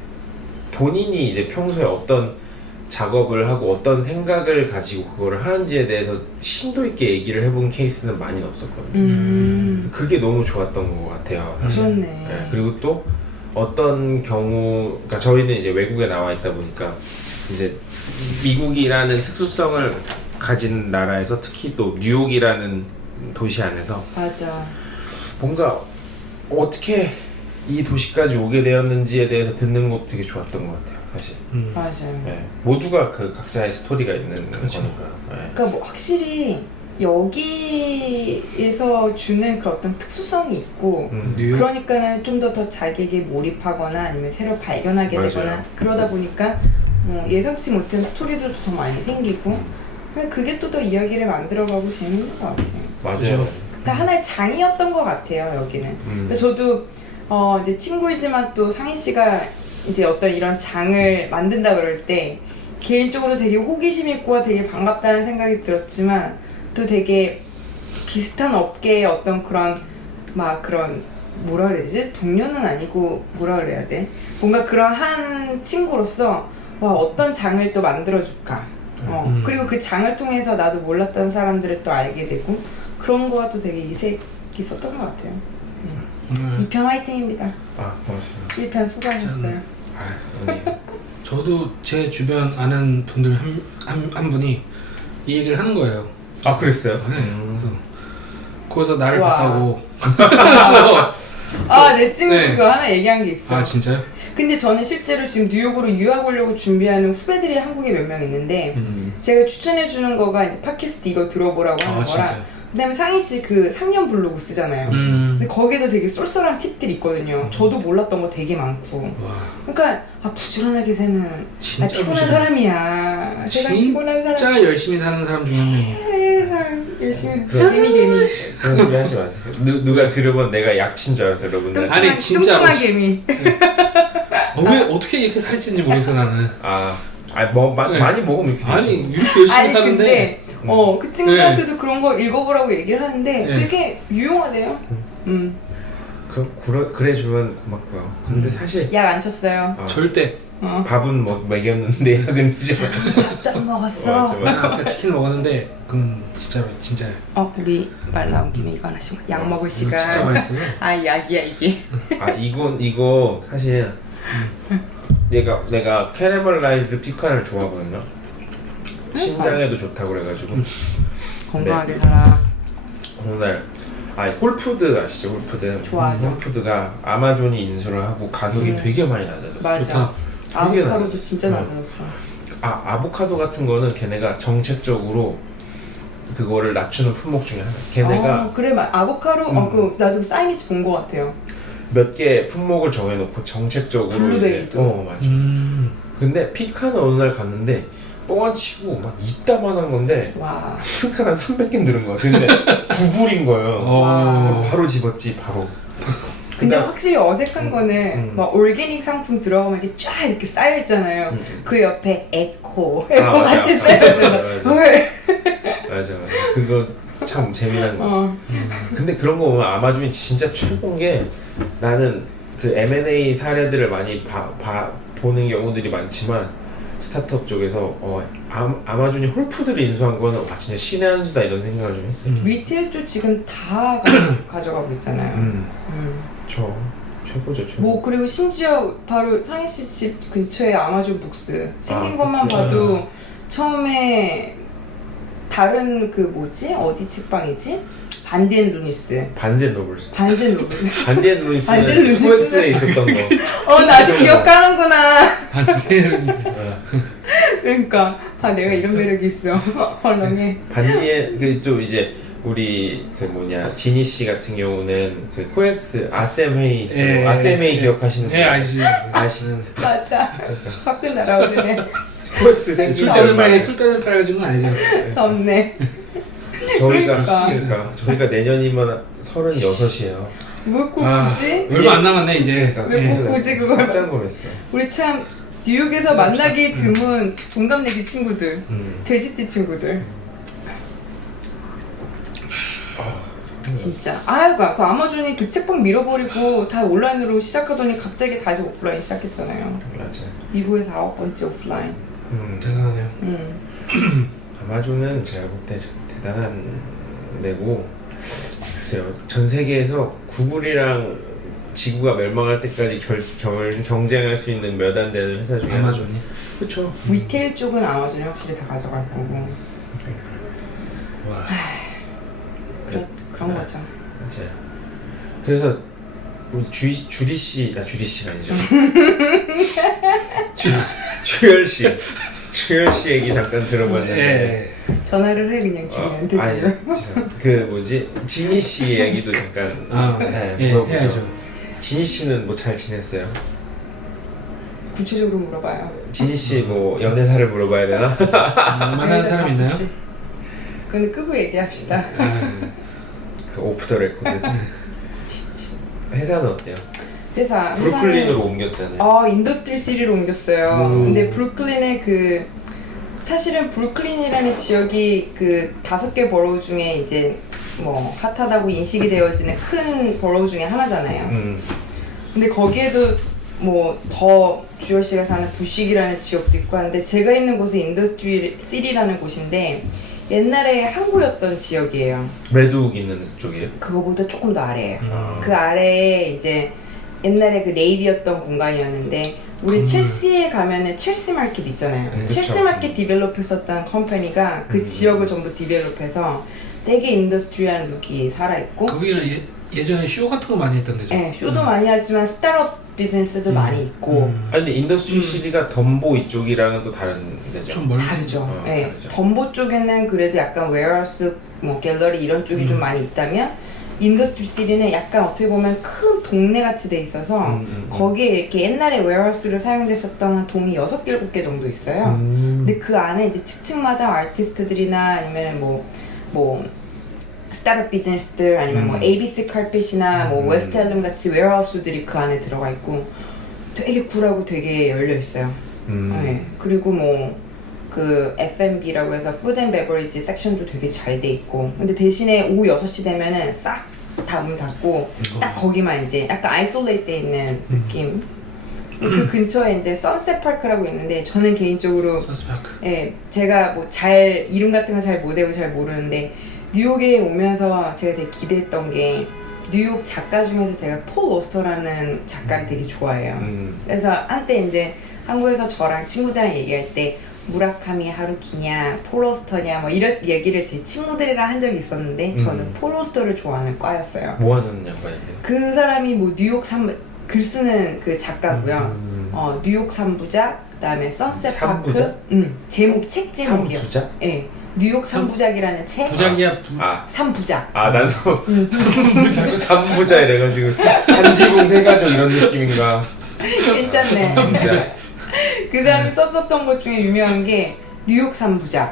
본인이 이제 평소에 어떤 작업을 하고 어떤 생각을 가지고 그거를 하는지에 대해서 심도 있게 얘기를 해본 케이스는 많이 없었거든요. 그게 너무 좋았던 것 같아요. 사실. 그렇네. 네, 그리고 또 어떤 경우, 그러니까 저희는 이제 외국에 나와 있다 보니까 이제 미국이라는 특수성을 가진 나라에서 특히 또 뉴욕이라는 도시 안에서 맞아. 뭔가 어떻게 이 도시까지 오게 되었는지에 대해서 듣는 것도 되게 좋았던 것 같아요. 사실. 맞아요. 네. 모두가 그 각자의 스토리가 있는 그렇죠. 거니까. 네. 그러니까 뭐 확실히 여기에서 주는 그 어떤 특수성이 있고 뉴욕 그러니까는 좀 더 자기에게 몰입하거나 아니면 새로 발견하게 맞아요. 되거나 그러다 보니까 예상치 못한 스토리들도 더 많이 생기고 그냥 그게 또 더 이야기를 만들어가고 재밌는 것 같아요. 맞아요. 그죠? 그러니까 하나의 장이었던 것 같아요 여기는. 그러니까 저도 이제 친구이지만 또 상희 씨가 이제 어떤 이런 장을 만든다 그럴 때 개인적으로 되게 호기심 있고 되게 반갑다는 생각이 들었지만 또 되게 비슷한 업계의 어떤 그런 막 그런 뭐라 그래야 되지? 동료는 아니고 뭐라 그래야 돼? 뭔가 그런 한 친구로서 와 어떤 장을 또 만들어줄까? 그리고 그 장을 통해서 나도 몰랐던 사람들을 또 알게 되고 그런 거가 또 되게 이색 있었던 것 같아요. 2편 화이팅입니다. 아, 고맙습니다. 1편 수고하셨어요. 아, 아니에요. 저도 제 주변 아는 분들 한 분이 이 얘기를 하는 거예요. 아, 그랬어요? 네. 그래서 거기서 나를 와. 봤다고. 아, 내 친구 네. 그거 하나 얘기한 게 있어. 아 진짜요? 근데 저는 실제로 지금 뉴욕으로 유학 오려고 준비하는 후배들이 한국에 몇 명 있는데 제가 추천해 주는 거가 이제 팟캐스트 이거 들어보라고 하는 아 거랑 진짜. 그다음에 상희 씨 그 상년 블로그 쓰잖아요. 근데 거기에도 되게 쏠쏠한 팁들이 있거든요. 저도 몰랐던 거 되게 많고. 와 그러니까 부지런하게 사는 진짜 피곤한 부지런. 사람이야. 세상 피곤한 사람. 진짜 열심히 사는 사람 중에 한 명이에요. 세상 열심히 그럼- 개미. 그런 소리 하지 마세요. 누가 들으면 내가 약친 줄 알았어요, 여러분들. 아니, 진짜로. 뚱뚱한 개미. 왜 어떻게 이렇게 살찌는지 모르겠어 나는. 네. 많이 먹으면 이렇게 아니 되죠. 이렇게 열심히 아니 사는데. 근데 그 친구한테도 그런 거 읽어보라고 얘기를 하는데 네. 되게 유용하대요. 그래 주면 고맙고요. 근데 사실 약 안 쳤어요. 절대. 밥은 뭐 먹였는데 약은 이제 좀 먹었어. 맞아, 맞아. 아까 치킨 먹었는데 그건 진짜 우리 말 나온 김에 이거 하나씩 약 먹을 시간. 진짜 맛있어요. 약이야 이게. 이거 사실 내가 캐러멜라이즈드 피칸을 좋아하거든요. 신장에도 좋다고 그래가지고 건강하게 살아. 어느 날 홀푸드 아시죠? 홀푸드. 좋아하죠. 홀푸드가 아마존이 인수를 하고 가격이 되게 많이 낮아졌어. 맞아. 좋다. 되게 아보카도도 낮았어. 진짜 낮아졌어. 아보카도 같은 거는 걔네가 정책적으로 그거를 낮추는 품목 중에 하나. 걔네가 그래 아보카도 나도 사이니지 본 거 같아요. 몇 개 품목을 정해놓고 정책적으로 블루베리도. 맞아. 근데 피카는 어느 날 갔는데 뻥치고 막 이따만한 건데 와. 피카가 한 300개 늘은 거야. 근데 9불인 거예요. 어. 바로 집었지 바로. 근데 그다음- 확실히 어색한 거는 막 올게닉 상품 들어가면 이렇게 쫙 이렇게 쌓여 있잖아요. 그 옆에 에코 맞아. 같이 쌓여 있잖아. 맞아. 그거 참 재미난 거. 근데 그런 거 보면 아마존이 진짜 최고인 게 나는 그 M&A 사례들을 많이 보는 경우들이 많지만 스타트업 쪽에서 아마존이 홀푸드를 인수한 거는 진짜 신의 한 수다 이런 생각을 좀 했어요. 리테일 쪽 지금 다 가져가고 있잖아요. 저 최고죠 최고. 뭐 그리고 심지어 바로 상희 씨 집 근처에 아마존 북스 생긴 것만 그치. 봐도 처음에 다른 그 뭐지 어디 책방이지 반디앤 루니스 반센 로블스. 반디앤 루니스 반디앤 반디앤 루이스는 루이스. 코엑스에 있었던 거. 나 아직 기억하는구나. 반대는 그러니까 내가 이런 매력이 있어. 헐렁해. 반디앤 그좀 이제 우리 그 뭐냐 지니 씨 같은 경우는 그 코엑스 아셈 회의 아셈 회의 기억하시는 분? 알지. 아시는 맞아. 밖에 날아오르네. 코엑스 생긴 술 지 빼는 얼마 팔에 술 빼는 팔 가지고 건 아니죠. 덥네. 저희가 내년이면 36이에요. 뭘 꼭 굳이? 얼마 안 남았네 이제. 왜 꼭 굳이 그걸? 깜짝 놀랐어. 우리 참 뉴욕에서 만나기 드문 동갑내기 친구들, 돼지띠 친구들. 진짜. 그 아마존이 그 책방 밀어버리고 다 온라인으로 시작하더니 갑자기 다시 오프라인 시작했잖아요. 맞아. 미국에서 9번째 오프라인. 대단하네요. 아마존은 제가 볼 때 대단한 데고 글쎄요 전 세계에서 구글이랑 지구가 멸망할 때까지 경쟁할 수 있는 몇 안 되는 회사 중에 아마존이. 그렇죠. 리테일 쪽은 아마존이 확실히 다 가져갈 거고. 와. 그런 거죠. 맞아요. 그래서 우리 주리 씨가 아니죠. 주열 씨 얘기 잠깐 들어봤는데. 예. 전화를 해 그냥 준이한테 지금. 그 뭐지 지니 씨 얘기도 잠깐 예, 물어보죠. 해야죠. 지니 씨는 뭐 잘 지냈어요? 구체적으로 물어봐요. 지니 씨 뭐 연애사를 물어봐야 되나? 만나는 사람 있나요? 그건 끄고 얘기합시다. 그 오프 더 레코드. 회사는 어때요? 회사 브루클린으로 옮겼잖아요. 인더스트리 시리로 옮겼어요. 근데 브루클린의 그 사실은 브루클린이라는 지역이 그 5개 버로우 중에 이제 뭐 핫하다고 인식이 되어지는 큰 버로우 중에 하나잖아요. 근데 거기에도 뭐 더 주열 씨가 사는 부식이라는 지역도 있고 하는데 제가 있는 곳은 인더스트리 시리라는 곳인데 옛날에 항구였던 지역이에요. 레드욱 있는 쪽이에요? 그거보다 조금 더 아래예요. 그 아래에 이제 옛날에 그 네이비였던 공간이었는데 우리 첼시에 가면은 첼시 마켓 있잖아요. 그쵸. 첼시 마켓 디벨롭했었던 컴퍼니가 그 지역을 전부 디벨롭해서 되게 인더스트리한 룩이 살아있고 거기는 예전에 쇼 같은 거 많이 했던 데죠. 네, 쇼도 많이 하지만 스타트업 비즈니스도 많이 있고 아니 근데 인더스트리 시리가 덤보 이쪽이랑은 또 다른 데죠? 좀 멀리. 다르죠. 어, 네. 다르죠. 덤보 쪽에는 그래도 약간 웨어하우스, 뭐 갤러리 이런 쪽이 좀 많이 있다면 인더스트리 시리는 약간 어떻게 보면 큰 동네 같이 돼 있어서 거기에 이렇게 옛날에 웨어하우스로 사용됐었던 동이 6개, 7개 정도 있어요. 근데 그 안에 이제 층층마다 아티스트들이나 아니면 뭐 스타트업 비즈니스들 아니면 뭐 ABC 카펫이나 뭐 웨스트헬름 같이 웨어하우스들이 그 안에 들어가 있고 되게 쿨하고 되게 열려 있어요. 네. 그리고 뭐 그 F&B라고 해서 푸드 앤 베버리지 섹션도 되게 잘 돼 있고 근데 대신에 오후 6시 되면은 싹 다 문 닫고 딱 거기만 이제 약간 아이솔레이트 돼 있는 느낌. 그 근처에 이제 선셋 파크라고 있는데 저는 개인적으로 선스파크. 예, 제가 뭐 잘 이름 같은 거 잘 못 외우고 잘 모르는데 뉴욕에 오면서 제가 되게 기대했던 게 뉴욕 작가 중에서 제가 폴 오스터라는 작가를 되게 좋아해요. 그래서 한때 이제 한국에서 저랑 친구들이랑 얘기할 때 무라카미 하루키냐 폴 오스터냐 뭐 이런 얘기를 제 친구들이랑 한 적이 있었는데 저는 폴 오스터를 좋아하는 과였어요. 뭐 하는 양반인데요? 그 사람이 뭐 뉴욕 글 쓰는 그 작가고요. 뉴욕 3부작, 그다음에 선셋 파크. 3부작? 제목 책 제목이요. 3부작? 예. 뉴욕 3부작이라는 책. 부작이야. 3부작. 나도 3부자 이래가지고 한지붕 세가족 이런 느낌인가? 괜찮네. 3부자. 그 사람이 썼었던 것 중에 유명한 게 뉴욕 3부작,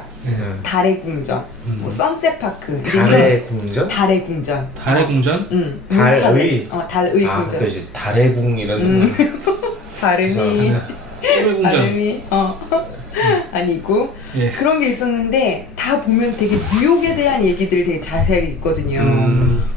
달의 궁전, 뭐 선셋 파크. 달의 궁전? 달의 궁전. 달의 궁전? 달의? 달의 궁전. 또 이제 달의 궁 이런 발음이 달의 궁전. 발음이 아니고 예. 그런 게 있었는데 다 보면 되게 뉴욕에 대한 얘기들이 되게 자세하게 있거든요.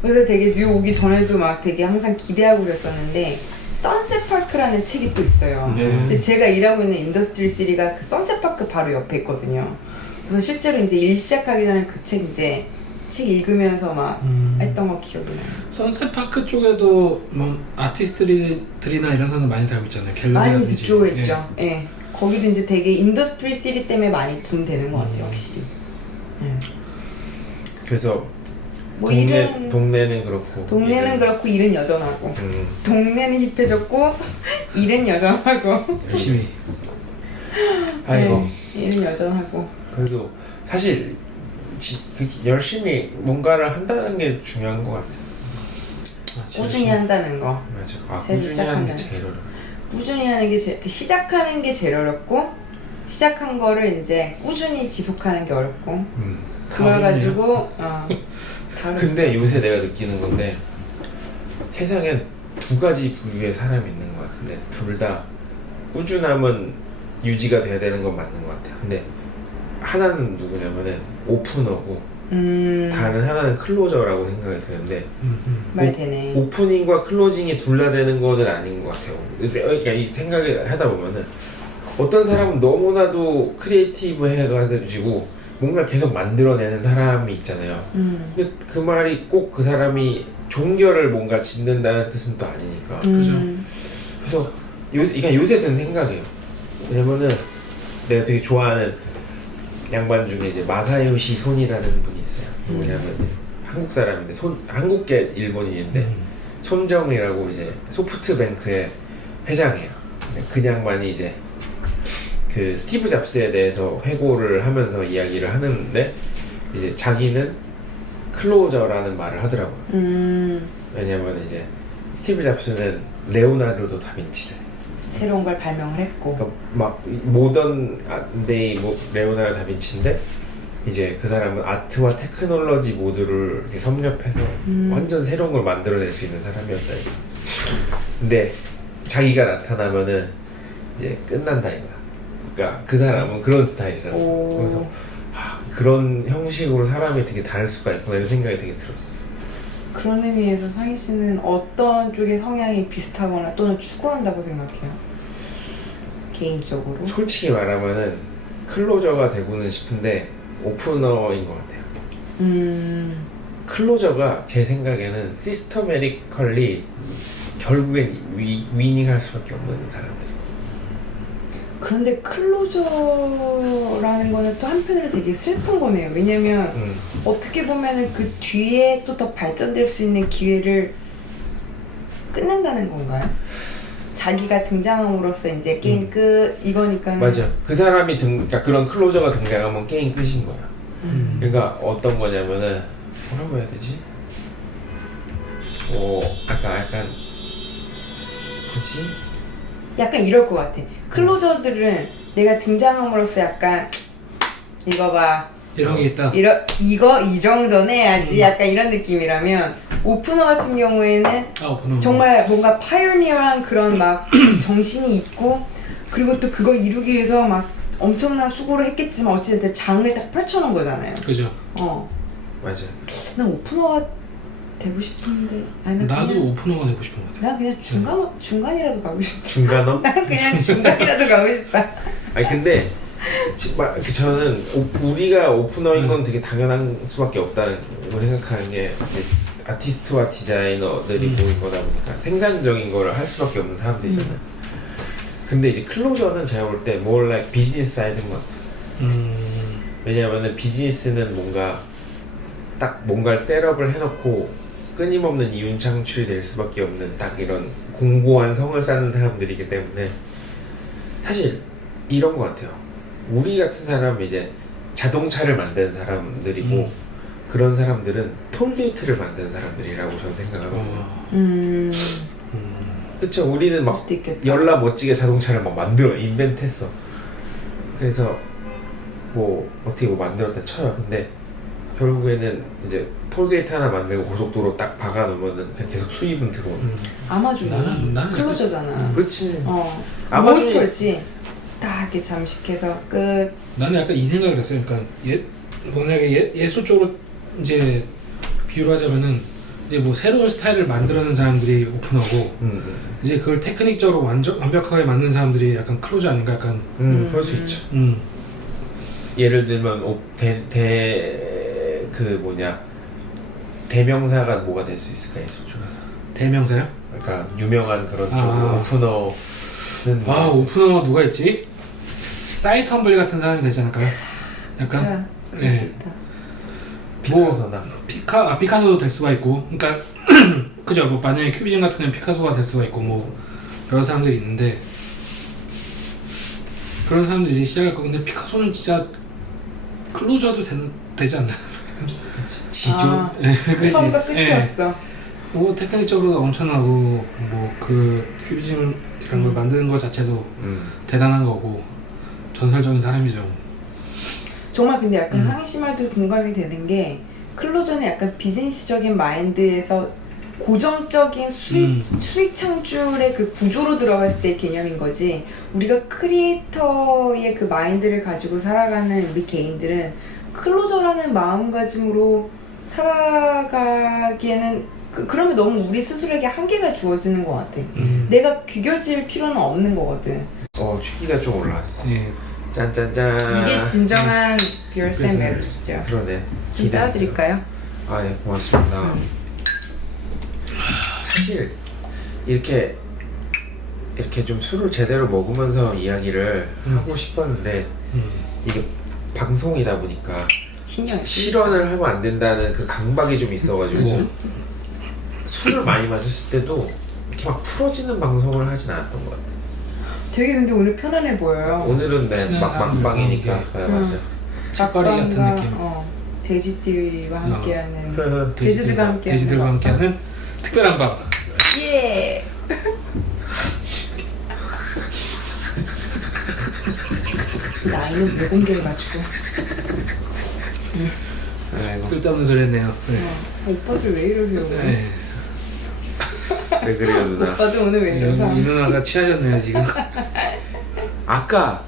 그래서 되게 뉴욕 오기 전에도 막 되게 항상 기대하고 그랬었는데 선셋 파크라는 책이 또 있어요. 근데 제가 일하고 있는 인더스트리 시리가 그 선셋 파크 바로 옆에 있거든요. 그래서 실제로 이제 일 시작하기 전에 그 책 이제 책 읽으면서 막 했던 거 기억이 나요. 선셋파크 쪽에도 뭐 아티스트들이나 이런 사람들 많이 살고 있잖아요. 많이 갤러리라든지. 그쪽에 있죠. 예. 거기도 이제 되게 인더스트리 시리 때문에 많이 붐되는 것 같아요, 확실히. 그래서 뭐 동네는 그렇고 동네는 그렇고 일은 여전하고 동네는 힙해졌고 일은 여전하고 열심히. 아이고 네, 일은 여전하고 그래도 사실 열심히 뭔가를 한다는 게 중요한 것 같아요. 꾸준히 한다는 거. 맞아. 새로 꾸준히 하는 게 시작한다는 제일 어려워. 꾸준히 하는 게 시작하는 게 제일 어렵고 시작한 거를 이제 꾸준히 지속하는 게 어렵고 그걸 가지고 근데 요새 내가 느끼는 건데 세상엔 2가지 부류의 사람이 있는 것 같은데 둘 다 꾸준함은 유지가 돼야 되는 건 맞는 것 같아요. 근데 하나는 누구냐면은 오프너고 다른 하나는 클로저라고 생각이 드는데 말 되네. 오프닝과 클로징이 둘 다 되는 거는 아닌 것 같아요. 그러니까 이 생각을 하다 보면은 어떤 사람은 너무나도 크리에이티브 해가지고 뭔가를 계속 만들어내는 사람이 있잖아요. 근데 그 말이 꼭 그 사람이 종결을 뭔가 짓는다는 뜻은 또 아니니까. 그죠. 그래서 요새 든 생각이에요. 왜냐면은 내가 되게 좋아하는 양반 중에 이제 마사요시 손이라는 분이 있어요. 뭐냐면 이제 한국 사람인데 한국계 일본인인데 손정이라고 이제 소프트뱅크의 회장이에요. 그 양반이 이제 그 스티브 잡스에 대해서 회고를 하면서 이야기를 하는데 이제 자기는 클로저라는 말을 하더라고요. 왜냐면 이제 스티브 잡스는 레오나르도 다빈치잖아요. 새로운 걸 발명을 했고. 그러니까 막 모던 데이 레오나르도 다빈치인데 이제 그 사람은 아트와 테크놀로지 모두를 이렇게 섭렵해서 완전 새로운 걸 만들어낼 수 있는 사람이었다. 이거. 근데 자기가 나타나면은 이제 끝난다 이거야. 그러니까 그 사람은 그런 스타일이라고. 오. 그래서 그런 형식으로 사람이 되게 다를 수가 있구나 이런 생각이 되게 들었어. 그런 의미에서 상희 씨는 어떤 쪽의 성향이 비슷하거나 또는 추구한다고 생각해요? 개인적으로? 솔직히 말하면은 클로저가 되고는 싶은데 오프너인 것 같아요. 클로저가 제 생각에는 시스터메리컬리 결국엔 위닝할 수밖에 없는 사람들. 그런데 클로저라는 거는 또 한편으로 되게 슬픈 거네요. 왜냐면 어떻게 보면은 그 뒤에 또 더 발전될 수 있는 기회를 끝낸다는 건가요? 자기가 등장함으로써 이제 게임 끝 이거니까. 맞아. 그 사람이 그러니까 그런 클로저가 등장하면 게임 끝인 거야. 그러니까 어떤 거냐면은 뭐라고 해야 되지? 약간 뭐지? 약간 이럴 것 같아. 클로저들은 내가 등장함으로써 약간 이거 봐. 이런 게 있다. 이거 이 정도는 해야지. 약간 이런 느낌이라면 오프너 같은 경우에는 오프너. 정말 뭔가 파이오니어한 그런 막 정신이 있고 그리고 또 그걸 이루기 위해서 막 엄청난 수고를 했겠지만 어쨌든 장을 딱 펼쳐놓은 거잖아요. 그죠. 맞아. 난 오프너가 되고 싶은데 아니 나도 그냥, 오프너가 되고 싶은 것 같아. 난 그냥 중간이라도 가고 싶다. 중간어? 난 그냥 중간이라도 가고 싶다. 아니 근데 저는 우리가 오프너인 건 되게 당연한 수밖에 없다는 거 생각하는 게 이제 아티스트와 디자이너들이 모인 거다 보니까 생산적인 거를 할 수밖에 없는 사람들이잖아요. 근데 이제 클로저는 제가 볼 때 more like 비즈니스 사이드인 것 같아요. 왜냐면은 비즈니스는 뭔가를 셋업을 해놓고 끊임없는 이윤 창출이 될 수밖에 없는 딱 이런 공고한 성을 쌓는 사람들이기 때문에 사실 이런 것 같아요. 우리 같은 사람은 이제 자동차를 만드는 사람들이고 그런 사람들은 톨게이트를 만드는 사람들이라고 저는 생각하거든요. 그쵸? 우리는 막 수도 있겠다. 열나 멋지게 자동차를 막 만들어 인벤트했어. 그래서 뭐 어떻게 뭐 만들었다 쳐요. 근데 결국에는 이제 톨게이트 하나 만들고 고속도로 딱 박아놓으면은 그냥 계속 수입은 들어오는. 아마존이 나는 클로저잖아. 그렇지. 아마존이 몬스터지. 딱 이렇게 잠식해서 끝. 나는 약간 이 생각을 했어요. 그러니까 만약에 예술 쪽으로 이제 비유를 하자면은 이제 뭐 새로운 스타일을 만들어내는 사람들이 오프너고 이제 그걸 테크닉적으로 완벽하게 만든 사람들이 약간 클로저 아닌가 약간. 그럴 수 있죠. 예를 들면 대명사가 뭐가 될 수 있을까 예술 쪽에서? 대명사요? 그러니까 유명한 그런 쪽 오프너는 오프너 누가 있지? 사이트 험블리 같은 사람이 되지 않을까요? 약간 그럴 수 있다. 피카소나 피카소도 될 수가 있고, 그러니까 그죠? 뭐 만약에 큐비즘 같은 경우는 피카소가 될 수가 있고 뭐 여러 사람들이 있는데 그런 사람들이 이제 시작할 거. 근데 피카소는 진짜 클로저도 되지 않나? 지조? 처음과 끝이었어. 뭐 테크닉적으로도 엄청나고 뭐 그 큐비즘 이런 걸 만드는 것 자체도 대단한 거고 전설적인 사람이죠. 정말 근데 약간 상희 씨 말도 공감이 되는 게 클로저는 약간 비즈니스적인 마인드에서 고정적인 수익 창출의 그 구조로 들어갔을 때의 개념인 거지. 우리가 크리에이터의 그 마인드를 가지고 살아가는 우리 개인들은 클로저라는 마음가짐으로 살아가기에는 그러면 너무 우리 스스로에게 한계가 주어지는 것 같아. 내가 귀결질 필요는 없는 거거든. 취기가 좀 올라왔어. 예. 짠짠짠. 이게 진정한 Beers and Battles죠. 그러네. 좀 따라드릴까요? 예, 고맙습니다. 사실 이렇게 좀 술을 제대로 먹으면서 이야기를 하고 싶었는데 이게 방송이다 보니까 실언을 하면 안 된다는 그 강박이 좀 있어가지고 술을 많이 마셨을 때도 이렇게 막 풀어지는 방송을 하진 않았던 것 같아요. 되게 근데 오늘 편안해 보여요. 오늘은 네, 친한 막방이니까. 사람, 네, 맞아. 짝바리 같은 작방과, 느낌. 돼지띠와 함께하는 돼지들과 함께하는 돼지들과 함께하는 특별한 밤. 예. 나이는 무공개해가지고 아이고. 쓸데없는 소리 했네요. 네. 오빠들 왜 이러세요? 네. 왜 그래요 누나? 오빠들 오늘 왜 이러세요? 이 누나가 취하셨네요 지금. 아까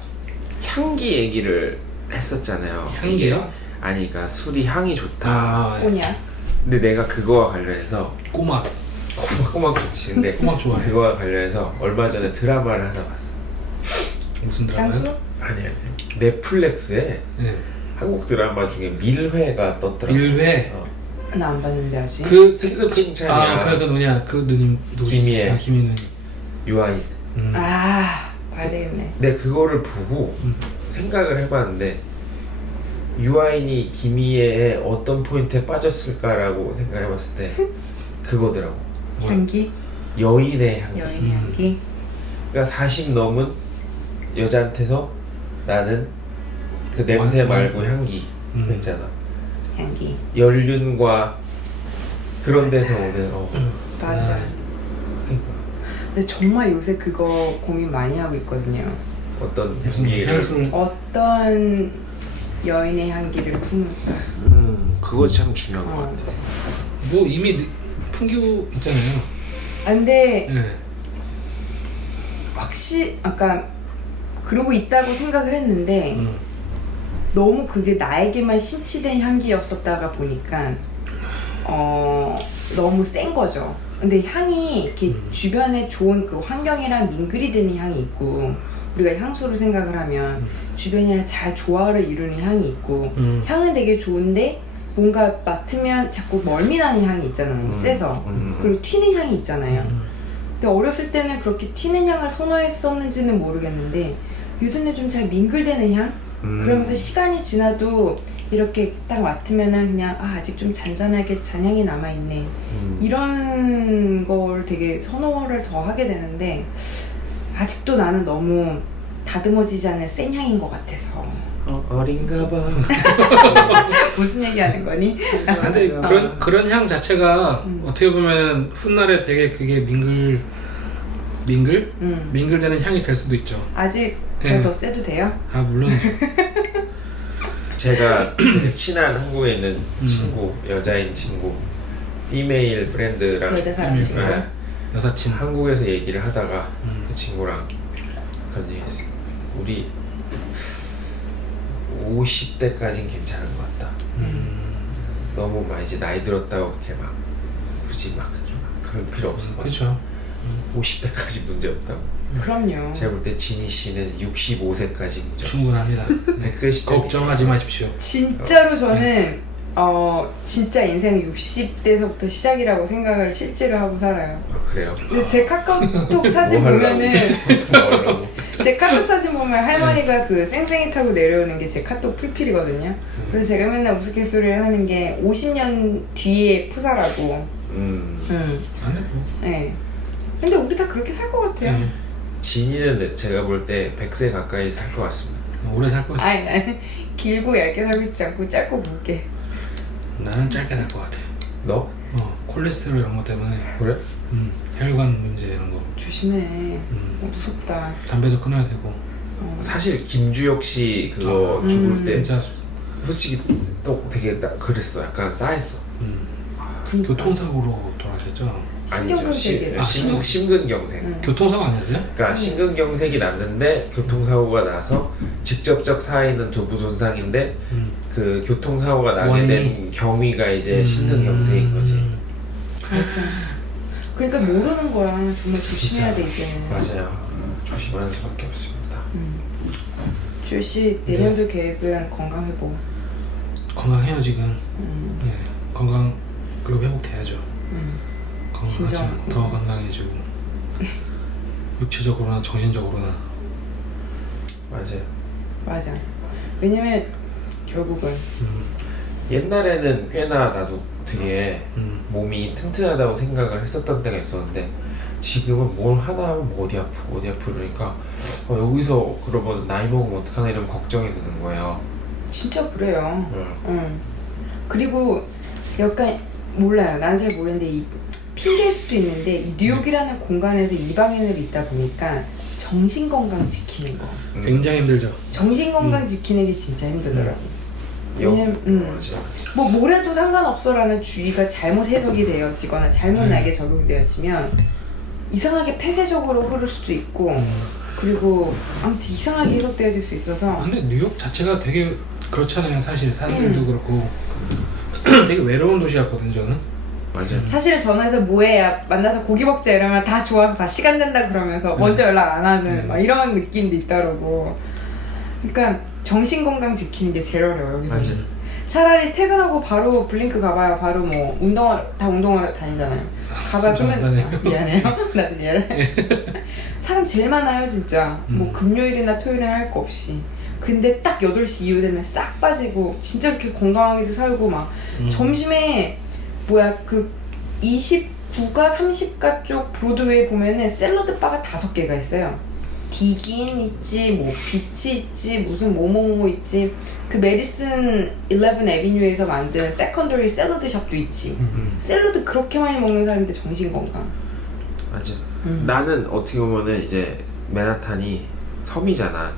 향기 얘기를 했었잖아요. 향기요? 아니 그러니까 술이 향이 좋다. 아, 꼬냐? 근데 내가 그거와 관련해서 꼬막. 꼬막 좋지. 근데 꼬막 좋아해. 그거와 관련해서 얼마 전에 드라마를 하나 봤어. 무슨 드라마요? 향수? 아니 넷플릭스에 네. 한국 드라마 중에 밀회가 떴더라고. 밀회. 나 안 봤는데 아직. 그 특급 칭찬이야. 그 누구냐? 그 누님 누구? 김희애. 김희 누님. 유아인. 아 봐야 되겠네. 근데 그거를 보고 생각을 해봤는데 유아인이 김희애의 어떤 포인트에 빠졌을까라고 생각해봤을 때 그거더라고. 뭐야? 향기? 여인의 향기. 여인의 향기? 그러니까 40 넘은 여자한테서 나는 그 냄새 완전- 말고 향기 있잖아. 향기. 연륜과 그런 데서 맞아. 오는 맞아. 그러니까 근데 정말 요새 그거 고민 많이 하고 있거든요. 어떤 무슨 향기를 향수를 어떤 여인의 향기를 품을까? 그거 참 중요한 것 어. 같아. 뭐 이미 풍기고 있잖아요. 아, 근데 네. 아까 그러고 있다고 생각을 했는데 너무 그게 나에게만 심취된 향기였었다가 보니까 너무 센 거죠. 근데 향이 이렇게 주변에 좋은 그 환경이랑 민글이 되는 향이 있고 우리가 향수를 생각을 하면 주변이랑 잘 조화를 이루는 향이 있고 향은 되게 좋은데 뭔가 맡으면 자꾸 멀미 나는 향이 있잖아요. 너무 세서. 그리고 튀는 향이 있잖아요. 근데 어렸을 때는 그렇게 튀는 향을 선호했었는지는 모르겠는데 요새는 좀 잘 민글되는 향? 그러면서 시간이 지나도 이렇게 딱 맡으면은 그냥 아직 좀 잔잔하게 잔향이 남아있네 이런 걸 되게 선호를 더 하게 되는데 아직도 나는 너무 다듬어지지 않은 센 향인 것 같아서 어린가 봐. 무슨 얘기하는 거니? 근데 그런 향 자체가 어떻게 보면 훗날에 되게 그게 민글되는 향이 될 수도 있죠. 아직 네. 저 더 세도 돼요? 아 물론. 제가 되게 친한 한국에 있는 친구, 여자인 친구, 이메일 프렌드랑 여자 사람 친구? 네, 여사친. 한국에서 얘기를 하다가 그 친구랑 그런 얘기 했어요. 우리 50대까지는 괜찮은 것 같다. 너무 막 이제 나이 들었다고 그렇게 막 굳이 막 그렇게 막 그럴 필요 없을 것 같아. 그렇죠. 50대까지 문제 없다고. 그럼요. 제가 볼 때 지니 씨는 65세까지 문제 없어. 충분합니다. 100세 시대 걱정하지 마십시오. 진짜로 저는 진짜 인생 60대서부터 시작이라고 생각을 실제로 하고 살아요. 그래요? 근데 제 카카오톡 사진 뭐 하려고? 보면은 뭐 하려고? 제 카톡 사진 보면 할머니가 그 쌩쌩이 타고 내려오는 게 제 카톡 풀필이거든요. 그래서 제가 맨날 우스갯소리를 하는 게 50년 뒤에 푸사라고. 안돼 뭐. 네. 근데 우리 다 그렇게 살 것 같아요. 네. 진이는 제가 볼 때 100세 가까이 살 것 같습니다. 오래 살 거지. 아니 나는 길고 얇게 살고 싶지 않고 짧고 굵게. 나는 짧게 살 것 같아. 너? 콜레스테롤 이런 것 때문에. 그래? 혈관 문제 이런 거. 조심해. 무섭다. 담배도 끊어야 되고. 사실 김주혁 씨 그거 아, 죽을 때 진짜 솔직히 또 되게 그랬어. 약간 싸했어. 그러니까. 교통사고로 돌아가셨죠. 신경근세계. 심근경색. 교통사고 아니었어요? 그러니까 심근경색이 났는데 교통사고가 나서 직접적 사인은 두부 손상인데 그 교통사고가 나게 된 경위가 이제 심근경색인 거지. 맞아. 그러니까 모르는 거야. 정말 조심해야 돼 이제는. 맞아요. 조심하는 수밖에 없습니다. 주씨 내년도 계획은 건강 회복. 건강해요 지금. 네, 건강 그리고 회복돼야죠. 건강하지만 진정. 더 건강해지고 육체적으로나 정신적으로나. 맞아요. 맞아. 왜냐면 결국은 옛날에는 꽤나 나도 되게 몸이 튼튼하다고 생각을 했었던 때가 있었는데 지금은 뭘 하나 하면 뭐 어디 아프고 어디 아프고 그러니까 여기서 그러면 나이 먹으면 어떡하나 이런 걱정이 드는 거예요. 진짜 그래요. 응. 그리고 약간 몰라요. 난 잘 모르는데 이 핑계일 수도 있는데 이 뉴욕이라는 공간에서 이방인으로 있다 보니까 정신 건강 지키는 거. 굉장히 힘들죠. 정신 건강 지키는 게 진짜 힘들더라고. 왜냐면 맞아. 뭐 뭐래도 상관없어라는 주의가 잘못 해석이 되어지거나 잘못 나에게 적용되어지면 이상하게 폐쇄적으로 흐를 수도 있고 그리고 아무튼 이상하게 해석되어질 수 있어서 근데 뉴욕 자체가 되게 그렇잖아요. 사실 사람들도 그렇고 되게 외로운 도시 같거든 저는. 맞아. 사실은 전화해서 뭐해 만나서 고기 먹자 이러면 다 좋아서 다 시간 된다 그러면서 먼저 연락 안 하는 막 이런 느낌도 있더라고. 그러니까 정신 건강 지키는 게 제일 어려워요 여기서. 맞아. 차라리 퇴근하고 바로 블링크 가봐요. 바로 뭐 운동하러 다니잖아요. 가봐요. 그러면 미안해요. 나도 미안해. 사람 제일 많아요 진짜. 뭐 금요일이나 토요일에는 할 거 없이. 근데 딱 8시 이후 되면 싹 빠지고 진짜 이렇게 건강하게도 살고 막 점심에 그 29가 30가 쪽 브로드웨이 보면은 샐러드 바가 5개가 있어요. 디긴 있지, 뭐 비치 있지, 무슨 뭐뭐뭐 있지. 그 메디슨 11 애비뉴에서 만든 세컨더리 샐러드 샵도 있지. 샐러드 그렇게 많이 먹는 사람인데 정신 건강. 맞아. 나는 어떻게 보면은 이제 맨하탄이 섬이잖아.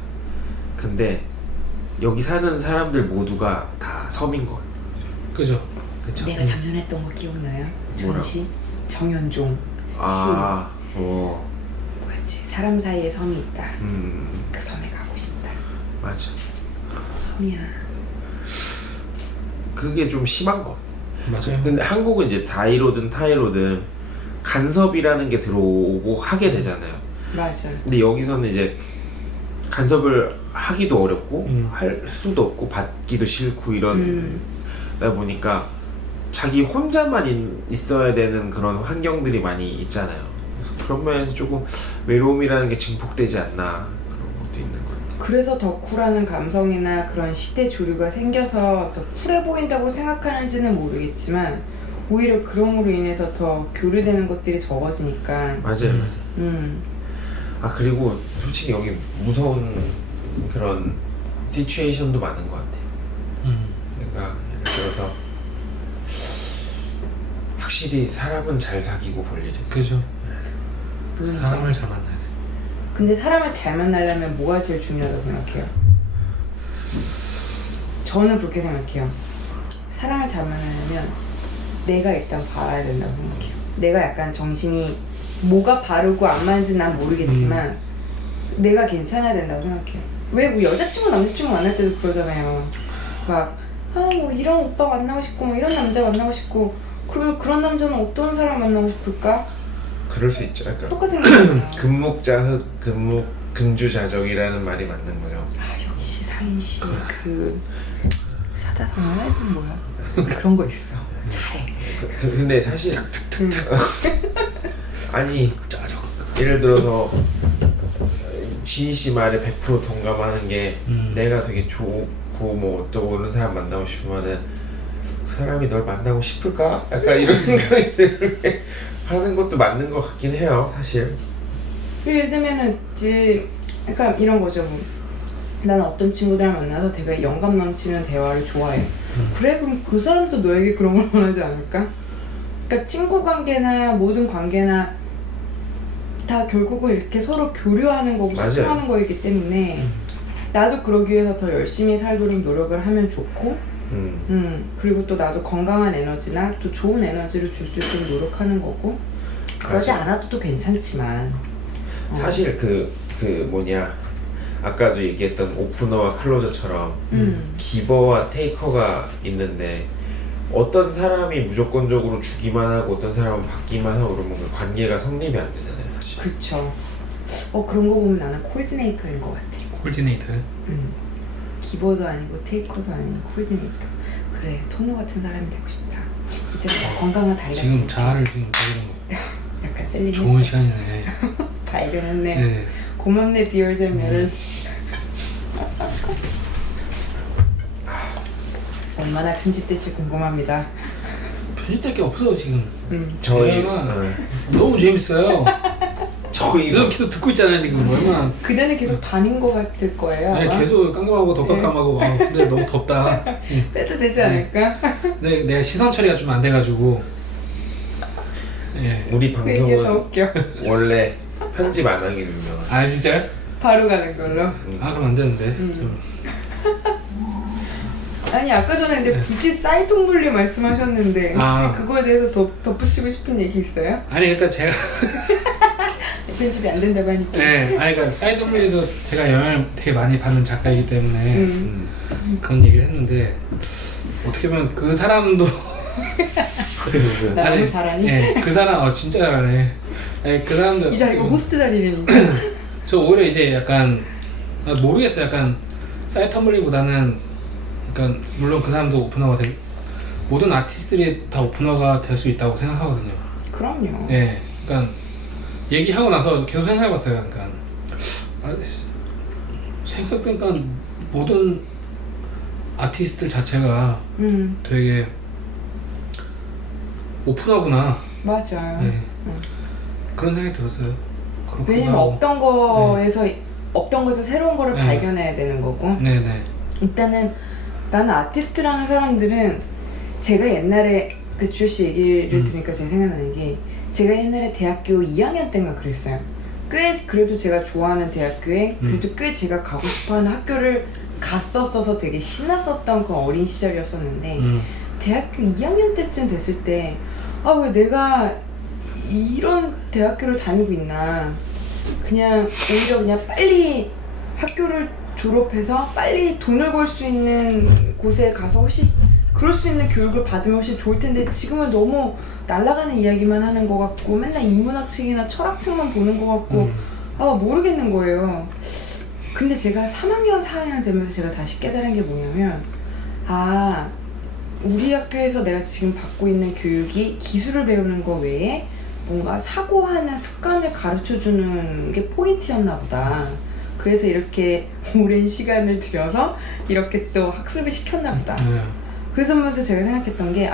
근데 여기 사는 사람들 모두가 다 섬인 거. 그죠. 그쵸? 내가 작년에 했던 거 기억나요? 전시? 정현종 뭐였지? 사람 사이에 섬이 있다. 그 섬에 가고 싶다. 맞아. 섬이야. 그게 좀 심한 거. 맞아요. 근데 한국은 이제 다이로든 타이로든 간섭이라는 게 들어오고 하게 되잖아요. 맞아. 근데 여기서는 이제 간섭을 하기도 어렵고 할 수도 없고 받기도 싫고 이러다 보니까 자기 혼자만 있어야 되는 그런 환경들이 많이 있잖아요. 그래서 그런 면에서 조금 외로움이라는 게 증폭되지 않나 그런 것도 있는 것 같아요. 그래서 더 쿨하는 감성이나 그런 시대 조류가 생겨서 더 쿨해 보인다고 생각하는지는 모르겠지만 오히려 그럼으로 인해서 더 교류되는 것들이 적어지니까. 맞아요. 아 그리고 솔직히 여기 무서운 그런 시츄에이션도 많은 것 같아요. 그러니까 예를 들어서 확실히 사람은 잘 사귀고 볼 일이. 그죠. 물론 사람을 잘 만나야 돼. 근데 사람을 잘 만나려면 뭐가 제일 중요하다고 생각해요? 저는 그렇게 생각해요. 사람을 잘 만나려면 내가 일단 바라야 된다고 생각해요. 내가 약간 정신이 뭐가 바르고 안 맞는지 난 모르겠지만 내가 괜찮아야 된다고 생각해요. 왜 뭐 여자친구 남자친구 만날 때도 그러잖아요. 막 뭐 이런 오빠 만나고 싶고 뭐 이런 남자 만나고 싶고 그러면 그런 남자는 어떤 사람 만나고 싶을까? 그럴 수 있죠. 그러니까 똑같은 거잖아요. 금묵자흑 금주자적이라는 말이 맞는 거죠. 역시 사인씨 그 사자성어는 뭐야? 그런 거 있어. 잘해. 근데 사실 아니 예를 들어서 지희 씨 말에 100% 동감하는 게 내가 되게 좋고 뭐 어쩌고 이런 사람 만나고 싶으면은 그 사람이 널 만나고 싶을까? 약간 이런 생각이 들게 하는 것도 맞는 것 같긴 해요, 사실. 예를 들면은 이제 약간 이런 거죠. 뭐. 나는 어떤 친구들을 만나서 되게 영감 넘치는 대화를 좋아해. 그래? 그럼 그 사람도 너에게 그런 걸 원하지 않을까? 그러니까 친구 관계나 모든 관계나 다 결국은 이렇게 서로 교류하는 거고 소통하는 거이기 때문에 나도 그러기 위해서 더 열심히 살도록 노력을 하면 좋고 그리고 또 나도 건강한 에너지나 또 좋은 에너지를 줄 수 있도록 노력하는 거고 그러지 않아도 또 괜찮지만 사실 그 뭐냐 아까도 얘기했던 오프너와 클로저처럼 기버와 테이커가 있는데 어떤 사람이 무조건적으로 주기만 하고 어떤 사람은 받기만 하고 그러면 그 관계가 성립이 안 되잖아요, 사실. 그쵸. 그런 거 보면 나는 코디네이터인 것 같아. 코디네이터. 기버도 아니고 테이커도 아니고 코디네이터. 그래, 토노 같은 사람이 되고 싶다. 이때 건강한 달라. 지금 자아를 지금 발견한 거. 약간 셀링 좋은 했어. 시간이네. 발견했네. 네. 고맙네, 비얼즈 앤 메르스. 얼마나 편집될지 궁금합니다. 편집될 게 없어 지금. 저희 제가 너무 재밌어요. 저희 계속 듣고 있잖아요 지금. 얼마나 그대는 계속 밤인 것 같을 거예요. 네, 아마. 계속 깜깜하고 덕깜깜하고 근데 너무 덥다. 빼도 되지 않을까? 네, 내가 시선 처리가 좀 안 돼가지고. 예. 우리 그 얘기가 더 방송은 웃겨. 원래 편집 안 하기로 유명한. 아 진짜요? 바로 가는 걸로. 아 그럼 안 되는데. 아니 아까 전에 근데 굳이 쌀통 분리 말씀하셨는데 혹시 아. 그거에 대해서 덧붙이고 싶은 얘기 있어요? 아니 그러니까 제가 편집이 안 된다고 하니까. 네, 아니 그러니까 사이드 물리도 제가 영향을 되게 많이 받는 작가이기 때문에 그런 얘기를 했는데 어떻게 보면 그 사람도 나 너무 잘하니? 예, 그 사람 진짜 잘하네. 예, 그 사람도 이 자리가 호스트 자리라니까. 저 오히려 이제 약간 모르겠어요. 약간 사이트 텀블리보다는 약간 물론 그 사람도 오픈어가 모든 아티스트들이 다 오픈어가 될 수 있다고 생각하거든요. 그럼요. 예, 그러니까 얘기하고 나서 계속 생각해봤어요. 그러니까 생각해보니까 모든 아티스트들 자체가 되게 오픈어구나. 맞아요. 예. 그런 생각이 들었어요. 그렇구나 왜냐면 하고. 없던 거에서 새로운 거를 네. 발견해야 되는 거고. 네네. 일단은 나는 아티스트라는 사람들은 제가 옛날에 그 주씨 얘기를 들으니까 제가 생각나는 게 제가 옛날에 대학교 2학년 때인가 그랬어요. 꽤 그래도 제가 좋아하는 대학교에 그래도 꽤 제가 가고 싶어하는 학교를 갔었어서 되게 신났었던 그 어린 시절이었었는데 대학교 2학년 때쯤 됐을 때 아 왜 내가 이런 대학교를 다니고 있나 그냥 오히려 그냥 빨리 학교를 졸업해서 빨리 돈을 벌 수 있는 곳에 가서 훨씬 그럴 수 있는 교육을 받으면 훨씬 좋을 텐데 지금은 너무 날아가는 이야기만 하는 것 같고 맨날 인문학 책이나 철학 책만 보는 것 같고 아 모르겠는 거예요. 근데 제가 3학년 4학년 되면서 제가 다시 깨달은 게 뭐냐면 아 우리 학교에서 내가 지금 받고 있는 교육이 기술을 배우는 거 외에 뭔가 사고하는 습관을 가르쳐주는 게 포인트였나 보다. 그래서 이렇게 오랜 시간을 들여서 이렇게 또 학습을 시켰나 보다. 그래서 보면서 제가 생각했던 게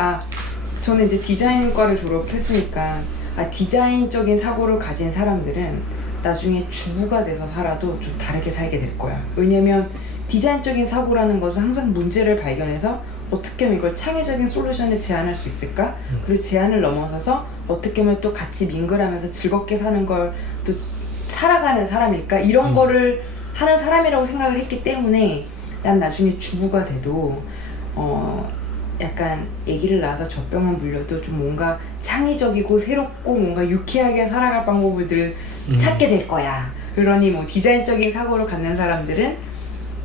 저는 이제 디자인과를 졸업했으니까 디자인적인 사고를 가진 사람들은 나중에 주부가 돼서 살아도 좀 다르게 살게 될 거야. 왜냐면 디자인적인 사고라는 것은 항상 문제를 발견해서 어떻게 하면 이걸 창의적인 솔루션을 제안할 수 있을까? 그리고 제안을 넘어서서 어떻게 하면 또 같이 민글하면서 즐겁게 사는 걸 또 살아가는 사람일까? 이런 거를 하는 사람이라고 생각을 했기 때문에 난 나중에 주부가 돼도 약간 아기를 낳아서 젖병을 물려도 좀 뭔가 창의적이고 새롭고 뭔가 유쾌하게 살아갈 방법을 찾게 될 거야. 그러니 뭐 디자인적인 사고를 갖는 사람들은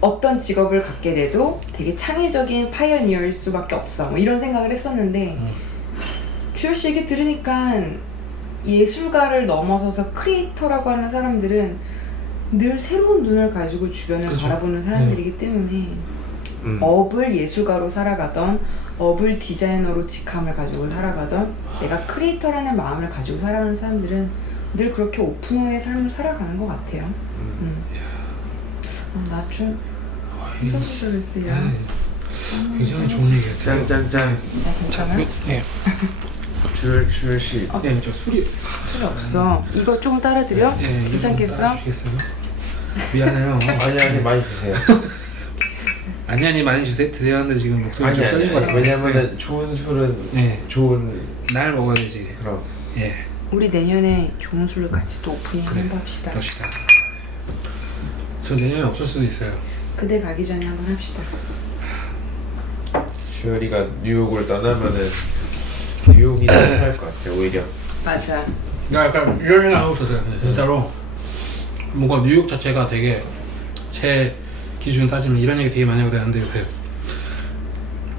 어떤 직업을 갖게 돼도 되게 창의적인 파이어니어일 수밖에 없어. 뭐 이런 생각을 했었는데 주열 씨 얘기 들으니까 예술가를 넘어서서 크리에이터라고 하는 사람들은 늘 새로운 눈을 가지고 주변을 그쵸. 바라보는 사람들이기 때문에 업을 예술가로 살아가던 업을 디자이너로 직함을 가지고 살아가던 내가 크리에이터라는 마음을 가지고 살아가는 사람들은 늘 그렇게 오픈어의 삶을 살아가는 것 같아요. 나좀 해석해서랬어요. 굉장히 좋은 얘기 같아요. 짠짠짠. 나 괜찮아? 네. 주열 씨. 네, 저 술이 술이 없어. 이거 조금 따라 드려? 네, 괜찮겠어? 주시겠어요? 미안해요. 아니 많이 드세요. 아니 많이 드세요 하는데 지금 목소리 좀 아니 떨린 것 같아요. 왜냐면은 좋은 술은 좋은 날 먹어야 되지. 그럼. 예. 우리 내년에 좋은 술로 같이 또 오프닝 한번 합시다. 그럽시다. 저 내년에 없을 수도 있어요. 그대 가기 전에 한번 합시다. 주열이가 뉴욕을 떠나면은 뉴욕이 할것 같아요 오히려. 맞아. 나 약간 이런 생각 하고 있었어요. 근데 진짜로 뭔가 뉴욕 자체가 되게 제 기준 따지면 이런 얘기 되게 많이 하고 다녔는데 요새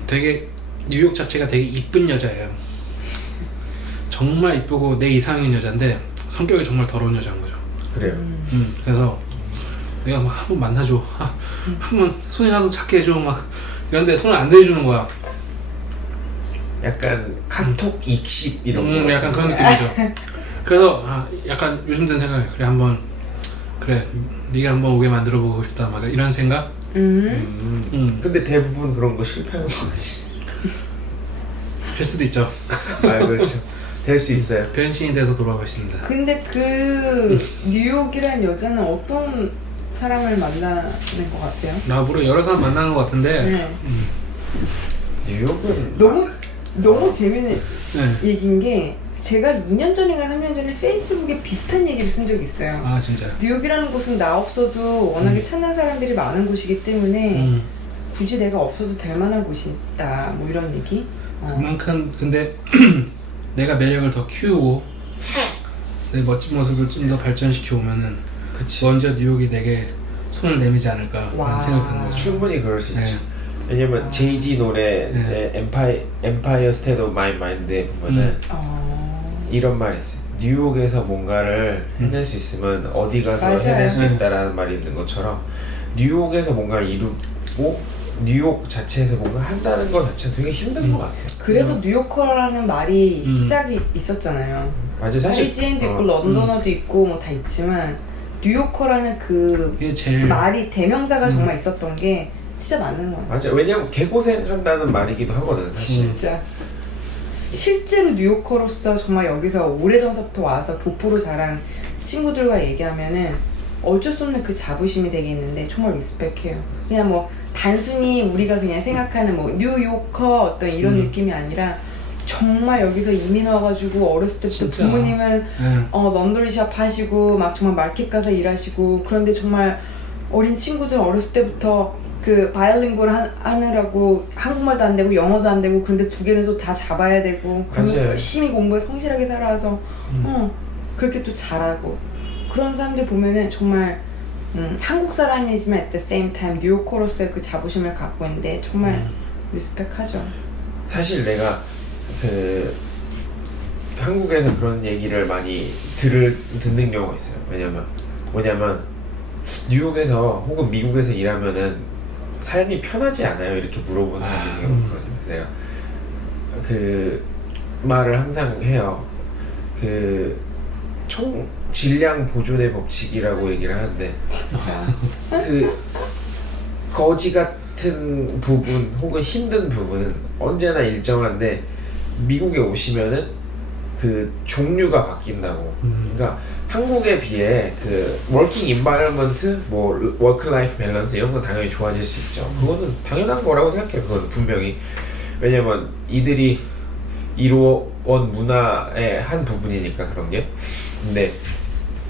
되게 뉴욕 자체가 되게 이쁜 여자예요. 정말 이쁘고 내 이상인 여자인데 성격이 정말 더러운 여자인 거죠. 그래요. 그래서 내가 막 한번 만나줘. 한번 손이라도 작게 해줘. 막 이런데 손을 안 대주는 거야. 약간 카톡 익십 이런 거. 약간 그런 느낌이죠. 그래서 약간 요즘 든 생각이 그래 한번 그래 네가 한번 오게 만들어 보고 싶다 막 이런 생각. 근데 대부분 그런 거 실패하는 거지. 될 수도 있죠. 아 그렇죠. 될 수 있어요. 변신이 돼서 돌아가겠습니다. 근데 그 뉴욕이란 여자는 어떤 사람을 만나는 것 같아요? 나보러 여러 사람 만나는 것 같은데. 네. 뉴욕은 너무 재밌는 네. 얘기인 게 제가 2년 전인가 3년 전에 페이스북에 비슷한 얘기를 쓴 적이 있어요. 아 진짜. 뉴욕이라는 곳은 나 없어도 워낙에 찾는 사람들이 많은 곳이기 때문에 굳이 내가 없어도 될 만한 곳이 있다. 뭐 이런 얘기. 그만큼 근데 내가 매력을 더 키우고 내 멋진 모습을 좀 더 발전시켜 오면은 그치. 먼저 뉴욕이 내게 손을 내밀지 않을까 와. 라는 생각이 드는 거죠. 충분히 그럴 수 있죠. 네. 왜냐면 제이지 노래 네. 엠파이어 스테이트 오브 마이 마인드에 보면은 이런 말이 있어요. 뉴욕에서 뭔가를 해낼 수 있으면 어디 가서 맞아요. 해낼 수 네. 있다라는 말이 있는 것처럼 뉴욕에서 뭔가를 이루고 뉴욕 자체에서 뭔가 한다는 것 자체가 되게 힘든 것 같아요. 그래서 뉴요커라는 말이 시작이 있었잖아요. 맞아 사실 파리지엔도 있고 런던어도 있고 뭐 다 있지만 뉴요커라는 그 그게 제일 말이 대명사가 정말 있었던 게 진짜 맞는 거예요. 맞아. 왜냐면 개고생한다는 말이기도 하거든 사실. 진짜 실제로 뉴요커로서 정말 여기서 오래전부터 와서 교포로 자란 친구들과 얘기하면은 어쩔 수 없는 그 자부심이 되게 있는데 정말 리스펙해요. 그냥 뭐 단순히 우리가 그냥 생각하는 뭐 뉴요커 어떤 이런 느낌이 아니라 정말 여기서 이민 와가지고 어렸을 때부터 진짜. 부모님은 네. 런드리샵 하시고 막 정말 마켓 가서 일하시고 그런데 정말 어린 친구들 어렸을 때부터 그 바이올린골 하느라고 한국말도 안 되고 영어도 안 되고 그런데 두 개는 또 다 잡아야 되고 그러면서 맞아요. 열심히 공부해 성실하게 살아서 그렇게 또 잘하고 그런 사람들 보면은 정말 한국 사람이지만 at the same time 뉴요커로서의 그 자부심을 갖고 있는데 정말 리스펙하죠. 사실 내가 그 한국에서 그런 얘기를 많이 듣는 경우가 있어요. 뭐냐면 뉴욕에서 혹은 미국에서 일하면은 삶이 편하지 않아요? 이렇게 물어본 사람이 되게 많거든요. 그래서 내가 그 말을 항상 해요. 그 총 질량 보존의 법칙이라고 얘기를 하는데 그 거지 같은 부분 혹은 힘든 부분은 언제나 일정한데 미국에 오시면은 그 종류가 바뀐다고. 그러니까 한국에 비해 그 워킹 인바이러먼트, 뭐 워크 라이프 밸런스 이런 건 당연히 좋아질 수 있죠. 그거는 당연한 거라고 생각해요. 그건 분명히. 왜냐면 이들이 이루어온 문화의 한 부분이니까 그런 게. 근데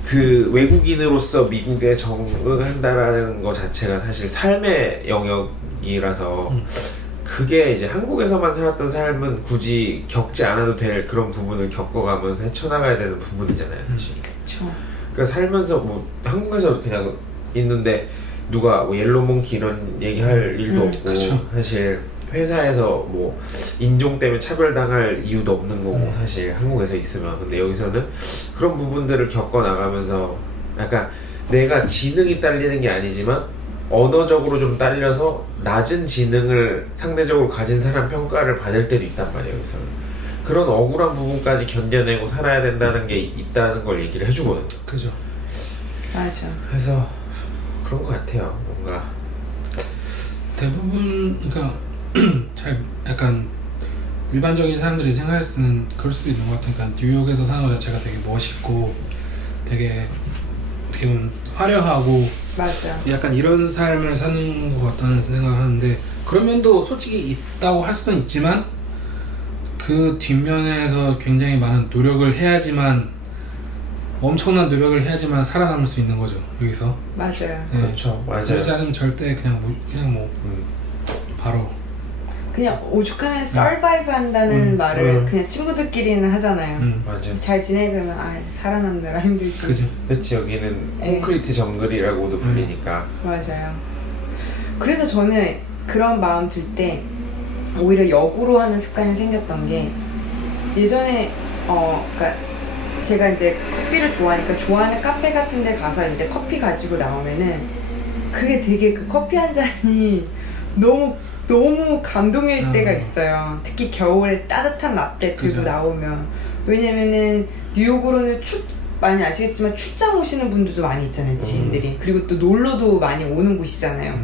그 외국인으로서 미국에 적응한다라는 것 자체가 사실 삶의 영역이라서 그게 이제 한국에서만 살았던 삶은 굳이 겪지 않아도 될 그런 부분을 겪어가면서 헤쳐나가야 되는 부분이잖아요, 사실. 그렇죠. 그러니까 살면서 뭐 한국에서 그냥 있는데 누가 뭐 옐로몽키 이런 얘기할 일도 없고 그쵸. 사실 회사에서 뭐 인종 때문에 차별당할 이유도 없는 거고 사실 한국에서 있으면. 근데 여기서는 그런 부분들을 겪어나가면서 약간 내가 지능이 딸리는 게 아니지만 언어적으로 좀 딸려서 낮은 지능을 상대적으로 가진 사람 평가를 받을 때도 있단 말이에요. 여기서는 그런 억울한 부분까지 견뎌내고 살아야 된다는 게 있다는 걸 얘기를 해주거든요. 그죠. 맞아. 그래서 그런 것 같아요. 뭔가 대부분 그러니까 잘 약간 일반적인 사람들이 생각했을 때는 그럴 수도 있는 것 같으니까 뉴욕에서 사는 것 자체가 되게 멋있고 되게 어떻게 보면 화려하고 맞아. 약간 이런 삶을 사는 것 같다는 생각을 하는데 그런 면도 솔직히 있다고 할 수는 있지만 그 뒷면에서 굉장히 많은 노력을 해야지만 엄청난 노력을 해야지만 살아남을 수 있는 거죠 여기서. 맞아요. 네. 그렇죠. 맞아요. 그러지 않으면 절대 그냥 뭐 바로 그냥 오죽하면 survive 한다는 말을 음. 그냥 친구들끼리는 하잖아요. 맞아. 잘 지내려면 힘들지. 그죠. 그치. 여기는 네. 콘크리트 정글이라고도 불리니까. 맞아요. 그래서 저는 그런 마음 들 때 오히려 역으로 하는 습관이 생겼던 게 예전에 그러니까 제가 이제 커피를 좋아하니까 좋아하는 카페 같은 데 가서 이제 커피 가지고 나오면은 그게 되게 그 커피 한 잔이 너무 감동일 때가 있어요. 특히 겨울에 따뜻한 라떼 들고 그죠. 나오면. 왜냐면은 뉴욕으로는 많이 아시겠지만 출장 오시는 분들도 많이 있잖아요, 지인들이. 그리고 또 놀러도 많이 오는 곳이잖아요.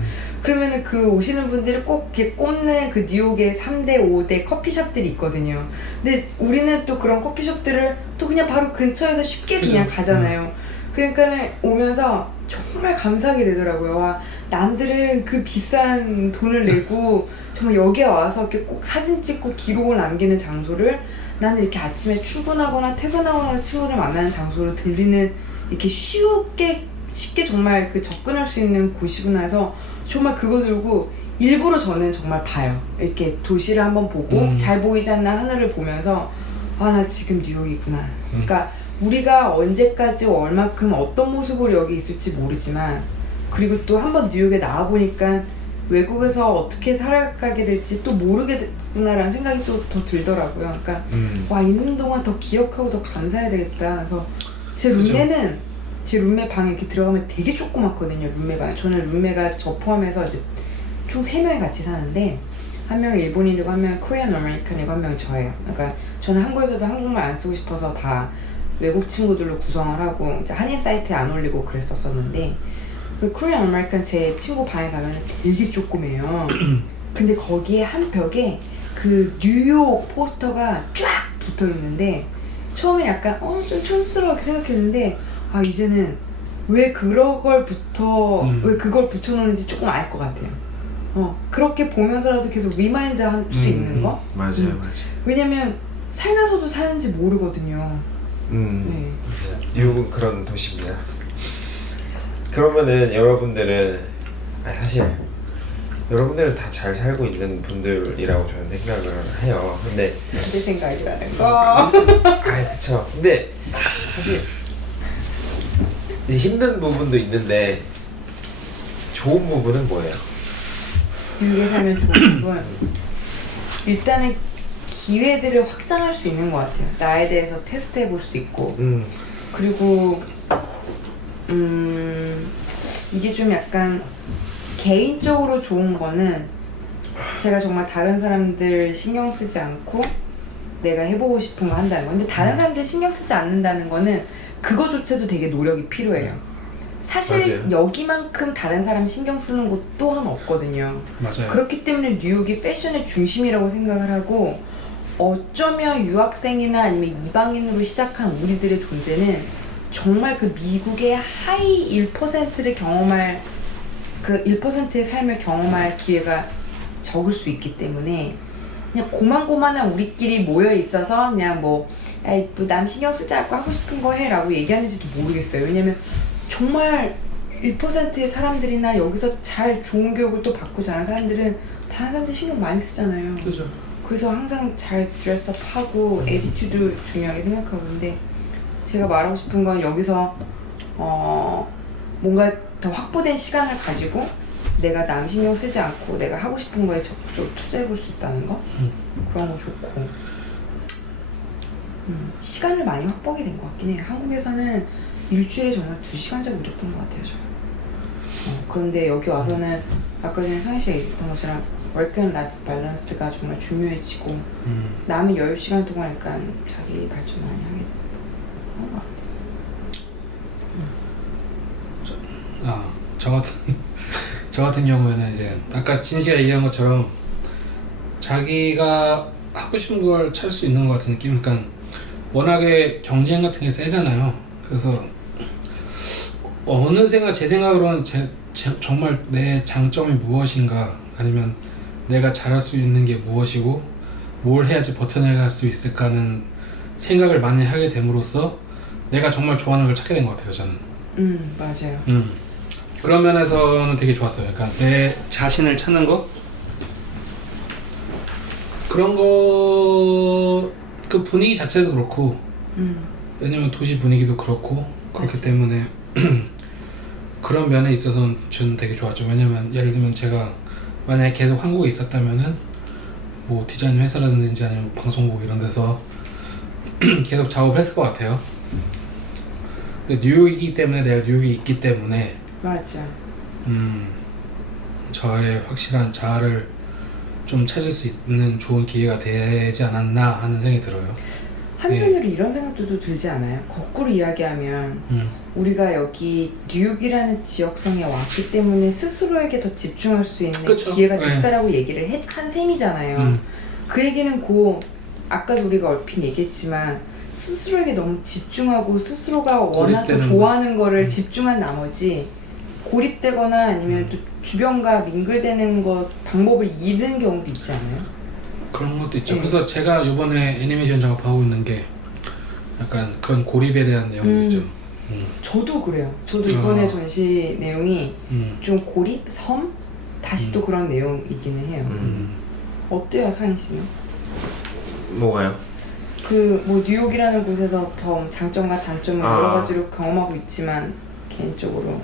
그러면은 그 오시는 분들이 꼭 이렇게 꼽는 그 뉴욕의 3대 5대 커피숍들이 있거든요. 근데 우리는 또 그런 커피숍들을 또 그냥 바로 근처에서 쉽게 그냥 그죠. 가잖아요. 그러니까 오면서 정말 감사하게 되더라고요. 와, 남들은 그 비싼 돈을 내고 정말 여기에 와서 이렇게 꼭 사진 찍고 기록을 남기는 장소를 나는 이렇게 아침에 출근하거나 퇴근하거나 친구들 만나는 장소로 들리는 이렇게 쉽게 정말 그 접근할 수 있는 곳이구나 해서 정말 그거 들고 일부러 저는 정말 봐요. 이렇게 도시를 한번 보고 잘 보이지 않나 하늘을 보면서 아, 나 지금 뉴욕이구나. 그러니까 우리가 언제까지 얼마큼 어떤 모습으로 여기 있을지 모르지만 그리고 또 한번 뉴욕에 나와보니까 외국에서 어떻게 살아가게 될지 또 모르겠구나라는 생각이 또 더 들더라고요. 그러니까 와, 있는 동안 더 기억하고 더 감사해야 되겠다. 그래서 제 룸메 방에 이렇게 들어가면 되게 조그맣거든요. 룸메 방. 저는 룸메가 저 포함해서 이제 총 3명이 같이 사는데 한 명이 일본인이고 한 명이 코리안 아메리칸이고 한 명이 저예요. 그러니까 저는 한국에서도 한국말 안 쓰고 싶어서 다 외국 친구들로 구성을 하고 이제 한인 사이트에 안 올리고 그랬었었는데 그 코리안 아메리칸 제 친구 방에 가면 되게 조그매요. 근데 거기에 한 벽에 그 뉴욕 포스터가 쫙 붙어 있는데 처음에 약간 좀 촌스러워게 생각했는데 아, 이제는 왜 그걸 붙여놓는지 조금 알 것 같아요. 그렇게 보면서라도 계속 리마인드 할 수 있는 거? 맞아요. 왜냐면 살면서도 사는지 모르거든요. 네. 뉴욕은 그런 도시입니다. 그러면은 여러분들은 사실 여러분들은 다 잘 살고 있는 분들이라고 저는 생각을 해요. 근데 내 생각이라는 거. 그쵸. 근데 사실 이제 힘든 부분도 있는데 좋은 부분은 뭐예요? 뉴욕에 살면 좋은 건 일단은 기회들을 확장할 수 있는 것 같아요. 나에 대해서 테스트해 볼 수 있고 그리고 이게 좀 약간 개인적으로 좋은 거는 제가 정말 다른 사람들 신경 쓰지 않고 내가 해보고 싶은 거 한다는 거. 근데 다른 사람들 신경 쓰지 않는다는 거는 그거조차도 되게 노력이 필요해요. 사실 맞아요. 여기만큼 다른 사람 신경 쓰는 곳 또한 없거든요. 맞아요. 그렇기 때문에 뉴욕이 패션의 중심이라고 생각을 하고 어쩌면 유학생이나 아니면 이방인으로 시작한 우리들의 존재는 정말 그 미국의 하이 1%를 경험할 그 1%의 삶을 경험할 기회가 적을 수 있기 때문에 그냥 고만고만한 우리끼리 모여 있어서 그냥 남 신경 쓰지 않고 하고 싶은 거 해 라고 얘기하는지도 모르겠어요. 왜냐면 정말 1%의 사람들이나 여기서 잘 좋은 교육을 또 받고 자란 사람들은 다른 사람들 신경 많이 쓰잖아요. 그죠. 그래서 항상 잘 드레스업하고 에티튜드 중요하게 생각하고 있는데 제가 말하고 싶은 건 여기서 뭔가 더 확보된 시간을 가지고 내가 남 신경 쓰지 않고 내가 하고 싶은 거에 적극적으로 투자해 볼 수 있다는 거 그런 거 좋고 시간을 많이 확보하게 된 것 같긴 해요. 한국에서는 일주일에 정말 2시간 자고 이랬던 것 같아요. 그런데 여기 와서는 아까 전에 상희 씨가 얘기했던 것처럼 워크 앤 라이프 밸런스가 정말 중요해지고 남은 여유 시간 동안 약간 자기 발전 많이 하게 되는 것 같아요. 저 같은 경우에는 이제 아까 진 씨가 얘기한 것처럼 자기가 하고 싶은 걸 찾을 수 있는 것 같은 느낌. 그러니까 워낙에 경쟁 같은 게 세잖아요. 그래서 어느샌가 제 생각으로는 정말 내 장점이 무엇인가 아니면 내가 잘할 수 있는 게 무엇이고 뭘 해야지 버텨내갈 수 있을까는 생각을 많이 하게 됨으로써 내가 정말 좋아하는 걸 찾게 된 것 같아요. 저는. 맞아요. 그런 면에서는 되게 좋았어요. 그러니까 내 자신을 찾는 거 그런 거 그 분위기 자체도 그렇고 왜냐면 도시 분위기도 그렇고 그렇기 맞아. 때문에 그런 면에 있어서는 저는 되게 좋았죠. 왜냐면 예를 들면 제가 만약에 계속 한국에 있었다면은 뭐 디자인 회사라든지 아니면 방송국 이런 데서 계속 작업했을 것 같아요. 근데 뉴욕이기 때문에 내가 뉴욕에 있기 때문에 맞아. 저의 확실한 자아를 좀 찾을 수 있는 좋은 기회가 되지 않았나 하는 생각이 들어요. 한편으로 이런 생각도 들지 않아요? 거꾸로 이야기하면 우리가 여기 뉴욕이라는 지역성에 왔기 때문에 스스로에게 더 집중할 수 있는 그쵸. 기회가 네. 됐다라고 얘기를 한 셈이잖아요. 그 얘기는 아까도 우리가 얼핏 얘기했지만 스스로에게 너무 집중하고 스스로가 원하고 고립되는 좋아하는 거를 집중한 나머지 고립되거나 아니면 또 주변과 민글대는 것 방법을 잃는 경우도 있지 않아요? 그런 것도 있죠. 그래서 제가 이번에 애니메이션 작업하고 있는 게 약간 그런 고립에 대한 내용도 있죠. 저도 그래요. 저도 이번에 전시 내용이 좀 고립, 섬? 다시 또 그런 내용이기는 해요. 어때요, 사인 씨는? 뭐가요? 뭐 뉴욕이라는 곳에서 더 장점과 단점을 여러 가지로 경험하고 있지만 개인적으로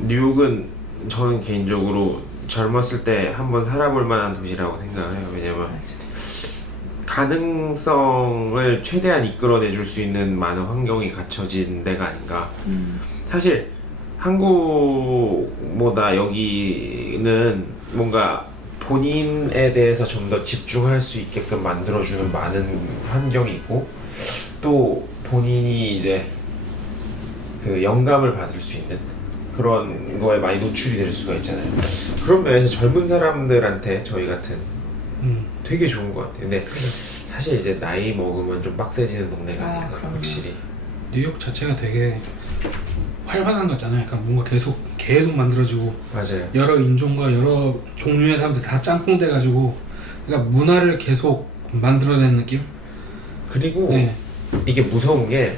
뉴욕은 저는 개인적으로 젊었을 때 한번 살아볼 만한 도시라고 생각을 해요. 왜냐면 가능성을 최대한 이끌어내줄 수 있는 많은 환경이 갖춰진 데가 아닌가. 사실 한국보다 여기는 뭔가 본인에 대해서 좀 더 집중할 수 있게끔 만들어주는 많은 환경이 있고, 또 본인이 이제 그 영감을 받을 수 있는 그런 거에 많이 노출이 될 수가 있잖아요. 그런 면에서 젊은 사람들한테 저희 같은 되게 좋은 것 같아요. 근데 사실 이제 나이 먹으면 좀 빡세지는 동네가 아닌가. 확실히 뉴욕 자체가 되게 활발한 것 같잖아요. 그러니까 뭔가 계속 만들어지고 맞아요. 여러 인종과 여러 종류의 사람들 다 짬뽕돼가지고 그러니까 문화를 계속 만들어내는 느낌? 그리고 이게 무서운 게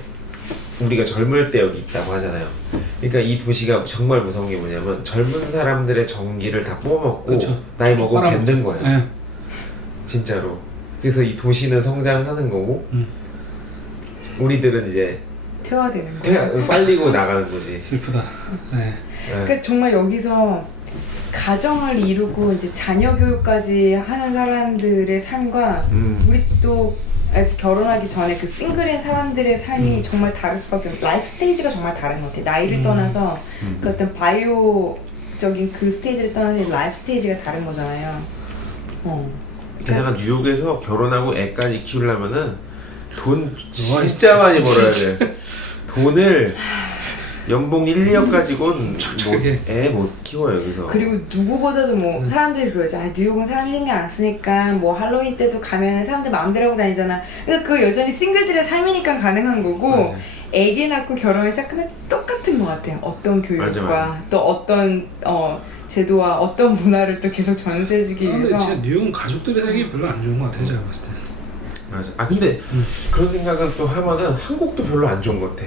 우리가 젊을 때 여기 있다고 하잖아요. 그러니까 이 도시가 정말 무서운 게 뭐냐면 젊은 사람들의 정기를 다 뽑아먹고 그쵸. 나이 먹으면 뱉는 거예요. 네. 진짜로. 그래서 이 도시는 성장하는 거고 우리들은 이제 퇴화되는 거예요. 빨리고 나가는 거지. 슬프다. 네. 그러니까 정말 여기서 가정을 이루고 이제 자녀 교육까지 하는 사람들의 삶과 우리 또 아직 결혼하기 전에 그 싱글인 사람들의 삶이 정말 다를 수밖에 없어요. 라이프 스테이지가 정말 다른 것 같아요. 나이를 떠나서 그 어떤 바이오적인 그 스테이지를 떠나서 라이프 스테이지가 다른 거잖아요. 게다가 뉴욕에서 결혼하고 애까지 키우려면은 돈 진짜 많이 벌어야 돼. 돈을 연봉 1, 2억 가지고는 애 못 키워요. 여기서. 그리고 누구보다도 뭐 사람들이 그러죠. 뉴욕은 사람 신경 안 쓰니까 뭐 할로윈 때도 가면 사람들 마음대로 하고 다니잖아. 그러니까 그거 여전히 싱글들의 삶이니까 가능한 거고 맞아. 애기 낳고 결혼을 시작하면 똑같은 것 같아요. 어떤 교육과 맞아. 또 어떤 제도와 어떤 문화를 또 계속 전수해주기 위해서. 근데 진짜 뉴욕은 가족들이 살기 별로 안 좋은 것 같아요. 제가 봤을 때. 맞아. 근데 그런 생각은 또 하면은 한국도 별로 안 좋은 것 같아.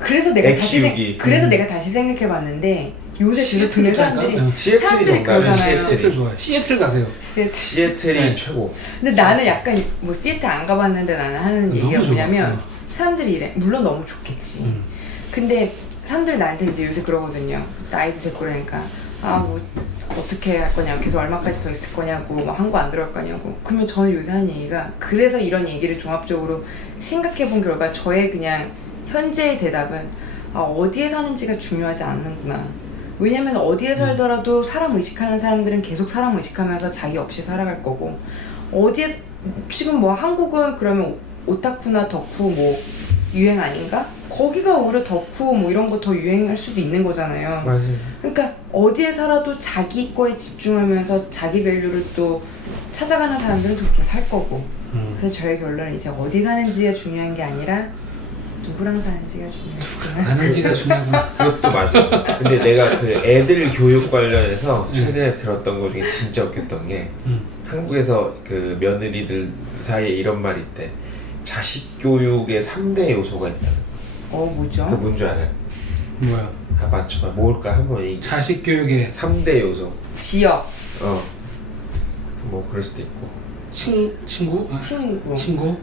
그래서 내가 다시 생각해봤는데 요새 계속 드는 사람들이 시애틀이 정답이야. 시애틀 좋아요. 시애틀 가세요. 시애틀이 최고. 근데 나는 약간 뭐 시애틀 안 가봤는데 나는 하는 얘기가 뭐냐면 사람들이 이래. 물론 너무 좋겠지. 근데 사람들이 나한테 이제 요새 그러거든요. 나이도 됐고 그러니까 뭐 어떻게 할 거냐고, 계속 얼마까지 더 있을 거냐고, 뭐 한국 안 들어갈 거냐고. 그러면 저는 요새 하는 얘기가, 그래서 이런 얘기를 종합적으로 생각해 본 결과 저의 그냥 현재의 대답은 어디에 사는지가 중요하지 않는구나. 왜냐면 어디에 살더라도 사람 의식하는 사람들은 계속 사람 의식하면서 자기 없이 살아갈 거고, 어디에 지금 뭐 한국은 그러면 오타쿠나 덕후 뭐 유행 아닌가? 거기가 오히려 덕후 뭐 이런 거 더 유행할 수도 있는 거잖아요. 맞아요. 그러니까 어디에 살아도 자기 거에 집중하면서 자기 밸류를 또 찾아가는 사람들은 그렇게 살 거고. 그래서 저의 결론은 이제 어디 사는지가 중요한 게 아니라 누구랑 사는지가 중요하구나. 사는지가 중요하구나. 그것도 맞아. 근데 내가 그 애들 교육 관련해서 최근에 들었던 것 중에 진짜 웃겼던 게 한국에서 그 며느리들 사이에 이런 말이 있대. 자식 교육의 3대 요소가 있다는 거. 뭐죠? 그 뭔 줄 알아요? 뭐야? 맞춰봐. 뭘까? 한번 얘기. 자식 교육의 3대 요소. 지역. 뭐 그럴 수도 있고. 친구? 친구?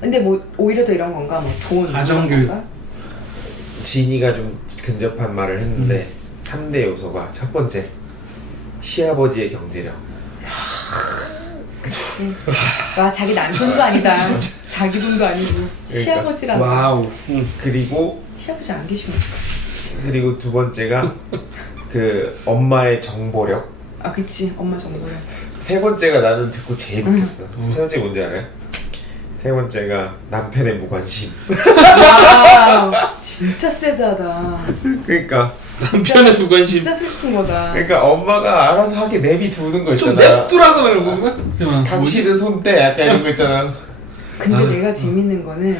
근데 뭐 오히려 더 이런 건가? 뭐 돈. 가정교육. 진이가 좀 근접한 말을 했는데 3대 요소가 첫 번째 시아버지의 경제력. 그치. 와, 자기 남편도 아니다. 자기 돈도 아니고 시아버지랑. 와우. 그리고 시아버지 안 계시면 어떡하지? 그리고 두 번째가 그 엄마의 정보력. 그치. 엄마 정보력. 세 번째가 나는 듣고 제일 웃겼어. 세 번째 뭔지 알아요? 세 세 번째가 남편의 무관심. 와, 진짜 새드하다. 그러니까 남편의 무관심. 진짜 슬픈 거다. 그러니까 엄마가 알아서 하게 내비두는 거 좀 있잖아. 냅두라고 그런 건가? 그냥 당신은 손대 약간 이런 거 있잖아. 근데 아. 내가 재밌는 거는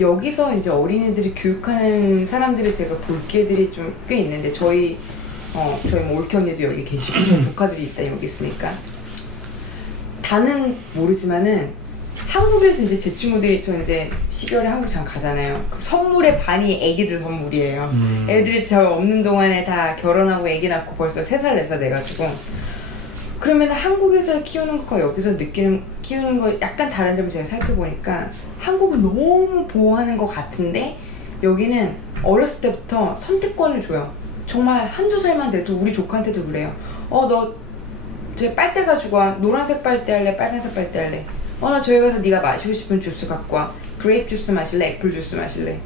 여기서 이제 어린이들이 교육하는 사람들을 제가 볼 기회들이 좀 꽤 있는데 저희 뭐 올케 언니도 여기 계시고 저 조카들이 일단 여기 있으니까 다는 모르지만은 한국에도 이제 제 친구들이 저 이제 12월에 한국 잠 가잖아요. 그럼 선물의 반이 애기들 선물이에요. 애들이 저 없는 동안에 다 결혼하고 애기 낳고 벌써 3살 4살 돼가지고 그러면 한국에서 키우는 것과 여기서 키우는 거 약간 다른 점을 제가 살펴보니까 한국은 너무 보호하는 것 같은데 여기는 어렸을 때부터 선택권을 줘요. 정말 한두 살만 돼도 우리 조카한테도 그래요. 너 제 빨대 가지고 와. 노란색 빨대 할래? 빨간색 빨대 할래? 나 저기 가서 네가 마시고 싶은 주스 갖고 와. 그레이프 주스 마실래? 애플 주스 마실래?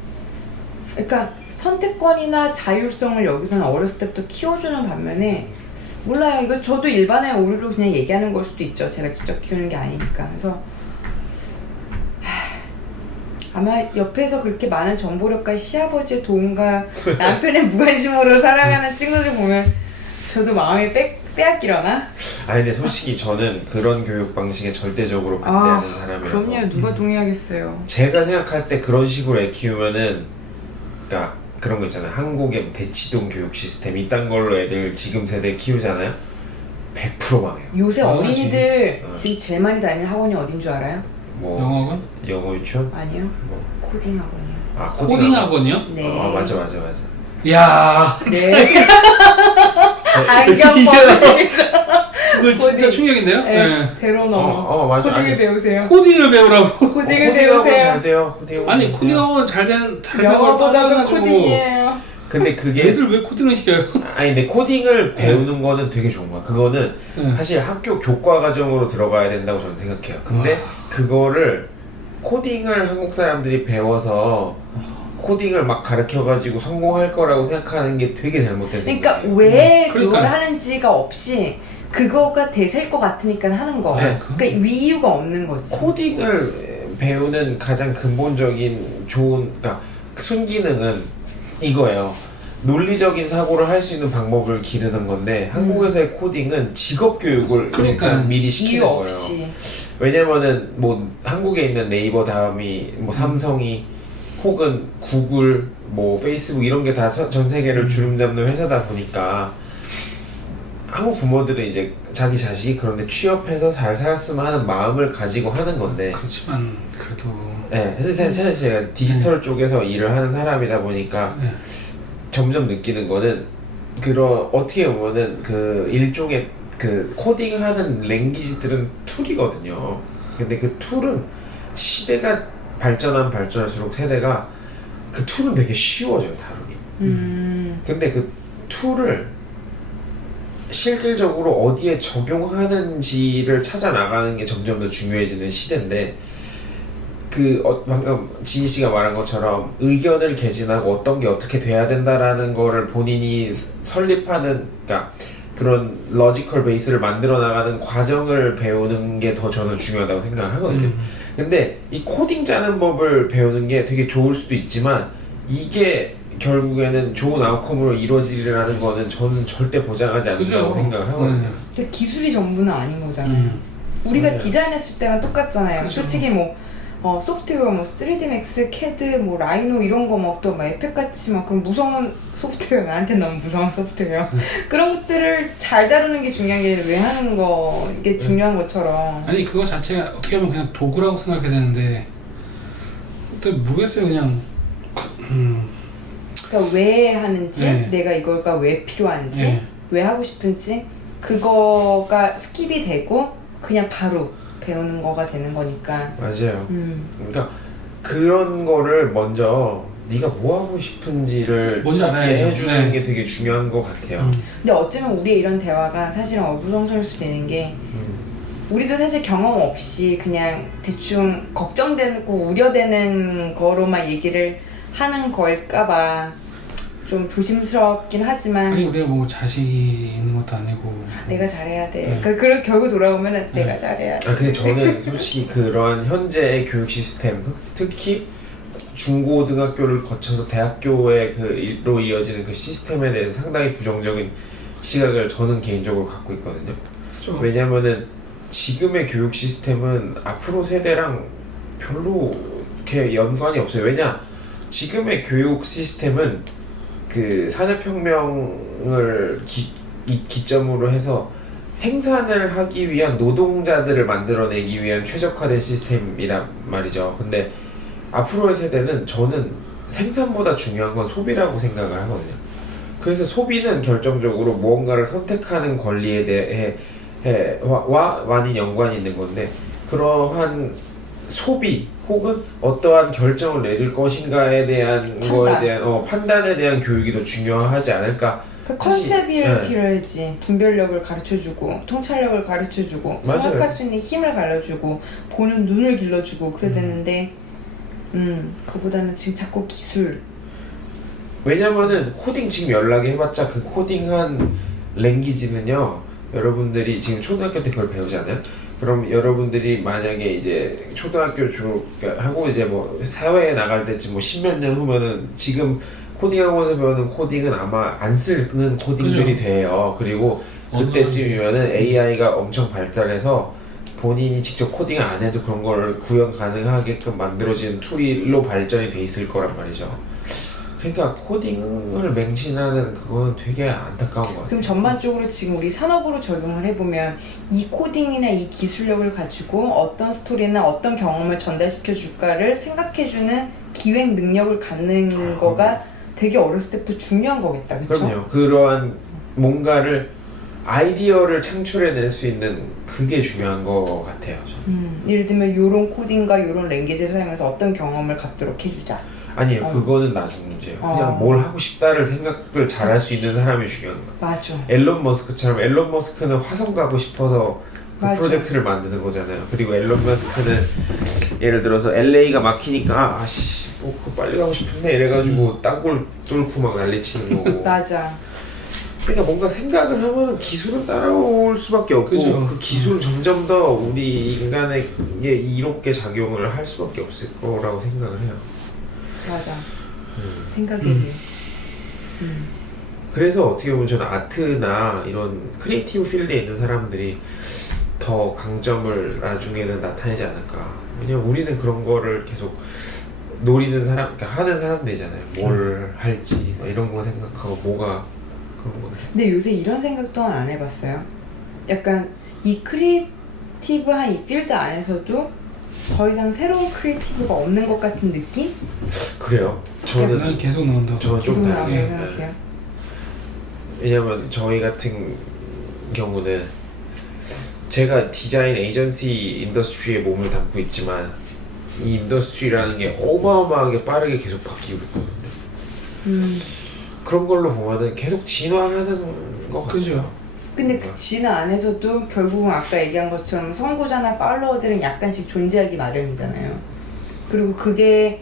그러니까 선택권이나 자율성을 여기서는 어렸을 때부터 키워주는 반면에 몰라요. 이거 저도 일반의 오류로 그냥 얘기하는 걸 수도 있죠. 제가 직접 키우는 게 아니니까. 그래서 아마 옆에서 그렇게 많은 정보력과 시아버지의 도움과 남편의 무관심으로 살아가는 친구들 보면 저도 마음이 빼앗기려나? 아니 근데 솔직히 저는 그런 교육 방식에 절대적으로 반대하는 사람이라서. 그럼요. 누가 동의하겠어요. 제가 생각할 때 그런 식으로 애 키우면은, 그러니까 그런 거 있잖아요. 한국의 대치동 교육 시스템 이딴 걸로 애들 지금 세대 키우잖아요. 100% 망해요. 요새 당연하지. 어린이들 지금 제일 많이 다니는 학원이 어딘 줄 알아요? 뭐 영어학원? 영어 유치원? 아니요. 뭐. 코딩 학원이요. 아 코딩 학원이요? 네. 맞아. 야, 네. 안경 벗으시 그거 진짜 코딩. 충격인데요? 네. 새로 넘어. 맞아. 코딩을 아니, 배우세요. 코딩을 배우라고. 코딩을 코딩하고 배우세요. 잘 돼요. 코딩 아니 코딩 학원 잘 되는 걸 영어보다도 떠나가지고 코딩이에요. 근데 그게 애들 왜 코딩을 시켜요? 아니 근데 코딩을 배우는 거는 되게 좋은 거야. 그거는 네. 사실 학교 교과 과정으로 들어가야 된다고 저는 생각해요. 근데 그거를 코딩을 한국 사람들이 배워서 코딩을 막 가르쳐가지고 성공할 거라고 생각하는 게 되게 잘못된 그러니까 생각이에요. 왜 그러니까. 그걸 하는지가 없이 그거가 대세일 것 같으니까 하는 거. 네, 그러니까 이유가 없는 거지. 코딩을 배우는 가장 근본적인 좋은, 그러니까 순기능은 이거예요. 논리적인 사고를 할 수 있는 방법을 기르는 건데 한국에서의 코딩은 직업 교육을 그러니까 일단 미리 이유 시키는 거예요. 없이. 왜냐면은 뭐 한국에 있는 네이버 다음이 뭐 삼성이 혹은 구글 뭐 페이스북 이런 게 다 전 세계를 주름 잡는 회사다 보니까 한국 부모들은 이제 자기 자식이 그런데 취업해서 잘 살았으면 하는 마음을 가지고 하는 건데 그렇지만 그래도 네, 근데 사실 제가 디지털 쪽에서 일을 하는 사람이다 보니까 네. 점점 느끼는 거는 어떻게 보면은 그 일종의 그 코딩하는 랭귀지들은 툴이거든요. 근데 그 툴은 시대가 발전할수록 세대가 그 툴은 되게 쉬워져요 다루기. 근데 그 툴을 실질적으로 어디에 적용하는지를 찾아 나가는 게 점점 더 중요해지는 시대인데 방금 지희 씨가 말한 것처럼 의견을 개진하고 어떤 게 어떻게 돼야 된다라는 거를 본인이 설립하는, 그러니까 그런 러지컬 베이스를 만들어 나가는 과정을 배우는 게 더 저는 중요하다고 생각을 하거든요. 근데 이 코딩 짜는 법을 배우는 게 되게 좋을 수도 있지만 이게 결국에는 좋은 아웃컴으로 이루어지리라는 거는 저는 절대 보장하지 않는다고 생각을 하거든요. 근데 기술이 전부는 아닌 거잖아요. 우리가 맞아요. 디자인했을 때랑 똑같잖아요. 그쵸. 솔직히 뭐 소프트웨어 뭐 3D Max, CAD, 뭐 라이노 이런 거 뭐 또 막 에펙 같이 막 그런 무서운 소프트웨어 나한테 너무 무서운 소프트웨어 그런 것들을 잘 다루는 게 중요한 게 왜 하는 거 이게 중요한 것처럼. 아니 그거 자체가 어떻게 보면 그냥 도구라고 생각해야 되는데 근데 모르겠어요 그냥 그러니까 왜 하는지, 네. 내가 이거가 왜 필요한지, 네. 왜 하고 싶은지 그거가 스킵이 되고 그냥 바로 배우는 거가 되는 거니까. 맞아요. 그러니까 그런 거를 먼저 네가 뭐 하고 싶은지를 먼저 찾게 알아야죠. 해주는 네. 게 되게 중요한 것 같아요. 근데 어쩌면 우리의 이런 대화가 사실은 어불성설일 수도 있는 게 우리도 사실 경험 없이 그냥 대충 걱정되고 우려되는 거로만 얘기를 하는 걸까봐 좀 조심스럽긴 하지만 아니 우리가 뭐 자식이 있는 것도 아니고 내가 잘해야 돼. 네. 그러니까 그런 결국 돌아오면은 내가 잘해야 돼. 근데 저는 솔직히 그런 현재의 교육 시스템, 특히 중고등학교를 거쳐서 대학교에 그로 이어지는 그 시스템에 대해서 상당히 부정적인 시각을 저는 개인적으로 갖고 있거든요. 좀 왜냐면은 지금의 교육 시스템은 앞으로 세대랑 별로 이렇게 연관이 없어요. 왜냐? 지금의 교육 시스템은 그 산업혁명을 기점으로 해서 생산을 하기 위한 노동자들을 만들어내기 위한 최적화된 시스템이란 말이죠. 근데 앞으로의 세대는 저는 생산보다 중요한 건 소비라고 생각을 하거든요. 그래서 소비는 결정적으로 무언가를 선택하는 권리에 대해 와 많이 연관이 있는 건데, 그러한 소비 혹은 어떠한 결정을 내릴 것인가에 대한 거에 대한 판단에 대한 교육이 더 중요하지 않을까. 그 컨셉이 네. 필요하지. 분별력을 가르쳐주고 통찰력을 가르쳐주고 맞아요. 생각할 수 있는 힘을 갈라주고 보는 눈을 길러주고 그래야 되는데 그보다는 지금 자꾸 기술. 왜냐면은 코딩 지금 연락이 해봤자 그 코딩한 랭귀지는요, 여러분들이 지금 초등학교 때 그걸 배우잖아요. 그럼 여러분들이 만약에 이제 초등학교 졸업하고 이제 뭐 사회에 나갈 때쯤 뭐 십몇 년 후면은 지금 코딩학원에서 배우는 코딩은 아마 안 쓰는 코딩들이 그죠. 돼요. 그리고 그때쯤이면은 AI가 엄청 발달해서 본인이 직접 코딩을 안 해도 그런 걸 구현 가능하게끔 만들어진 툴로 발전이 돼 있을 거란 말이죠. 그러니까 코딩을 맹신하는 그건 되게 안타까운 것 같아요. 그럼 전반적으로 지금 우리 산업으로 적용을 해보면 이 코딩이나 이 기술력을 가지고 어떤 스토리나 어떤 경험을 전달시켜 줄까를 생각해주는 기획 능력을 갖는 거가 되게 어렸을 때부터 중요한 거겠다. 그렇죠? 그럼요. 그러한 뭔가를 아이디어를 창출해낼 수 있는 그게 중요한 것 같아요. 예를 들면 요런 코딩과 요런 랭귀지를 사용해서 어떤 경험을 갖도록 해주자. 아니에요. 그거는 나중 문제예요. 그냥 뭘 하고 싶다를 생각을 잘할 수 있는 사람이 중요한 거예요. 맞아. 앨런 머스크처럼, 앨런 머스크는 화성 가고 싶어서 그 맞아. 프로젝트를 만드는 거잖아요. 그리고 앨런 머스크는 예를 들어서 LA가 막히니까 그거 빨리 가고 싶은데 이래가지고 땅굴 뚫고 막 난리치는 거고. 맞아. 그러니까 뭔가 생각을 하면 기술은 따라올 수밖에 없고, 그죠. 그 기술은 점점 더 우리 인간에게 이롭게 작용을 할 수밖에 없을 거라고 생각을 해요. 맞아. 생각이 돼. 그래서 어떻게 보면 저는 아트나 이런 크리에이티브 필드에 있는 사람들이 더 강점을 나중에는 나타내지 않을까. 왜냐면 우리는 그런 거를 계속 노리는 사람, 그러니까 하는 사람들이잖아요. 뭘 할지 막 이런 거 생각하고 뭐가 그런 거. 근데 요새 이런 생각 또한 안 해봤어요? 약간 이 크리에이티브한 이 필드 안에서도 더 이상 새로운 크리에이티브가 없는 것 같은 느낌? 그래요. 저는 난 계속 나온다고. 저는 좀 계속 다르게. 나온다고 생각해요. 왜냐면 저희 같은 경우는 제가 디자인 에이전시 인더스트리에 몸을 담고 있지만 이 인더스트리라는 게 어마어마하게 빠르게 계속 바뀌고 있거든요. 그런 걸로 보면은 계속 진화하는 것 같아요. 그죠. 근데 그 진화 안에서도 결국은 아까 얘기한 것처럼 선구자나 팔로워들은 약간씩 존재하기 마련이잖아요. 그리고 그게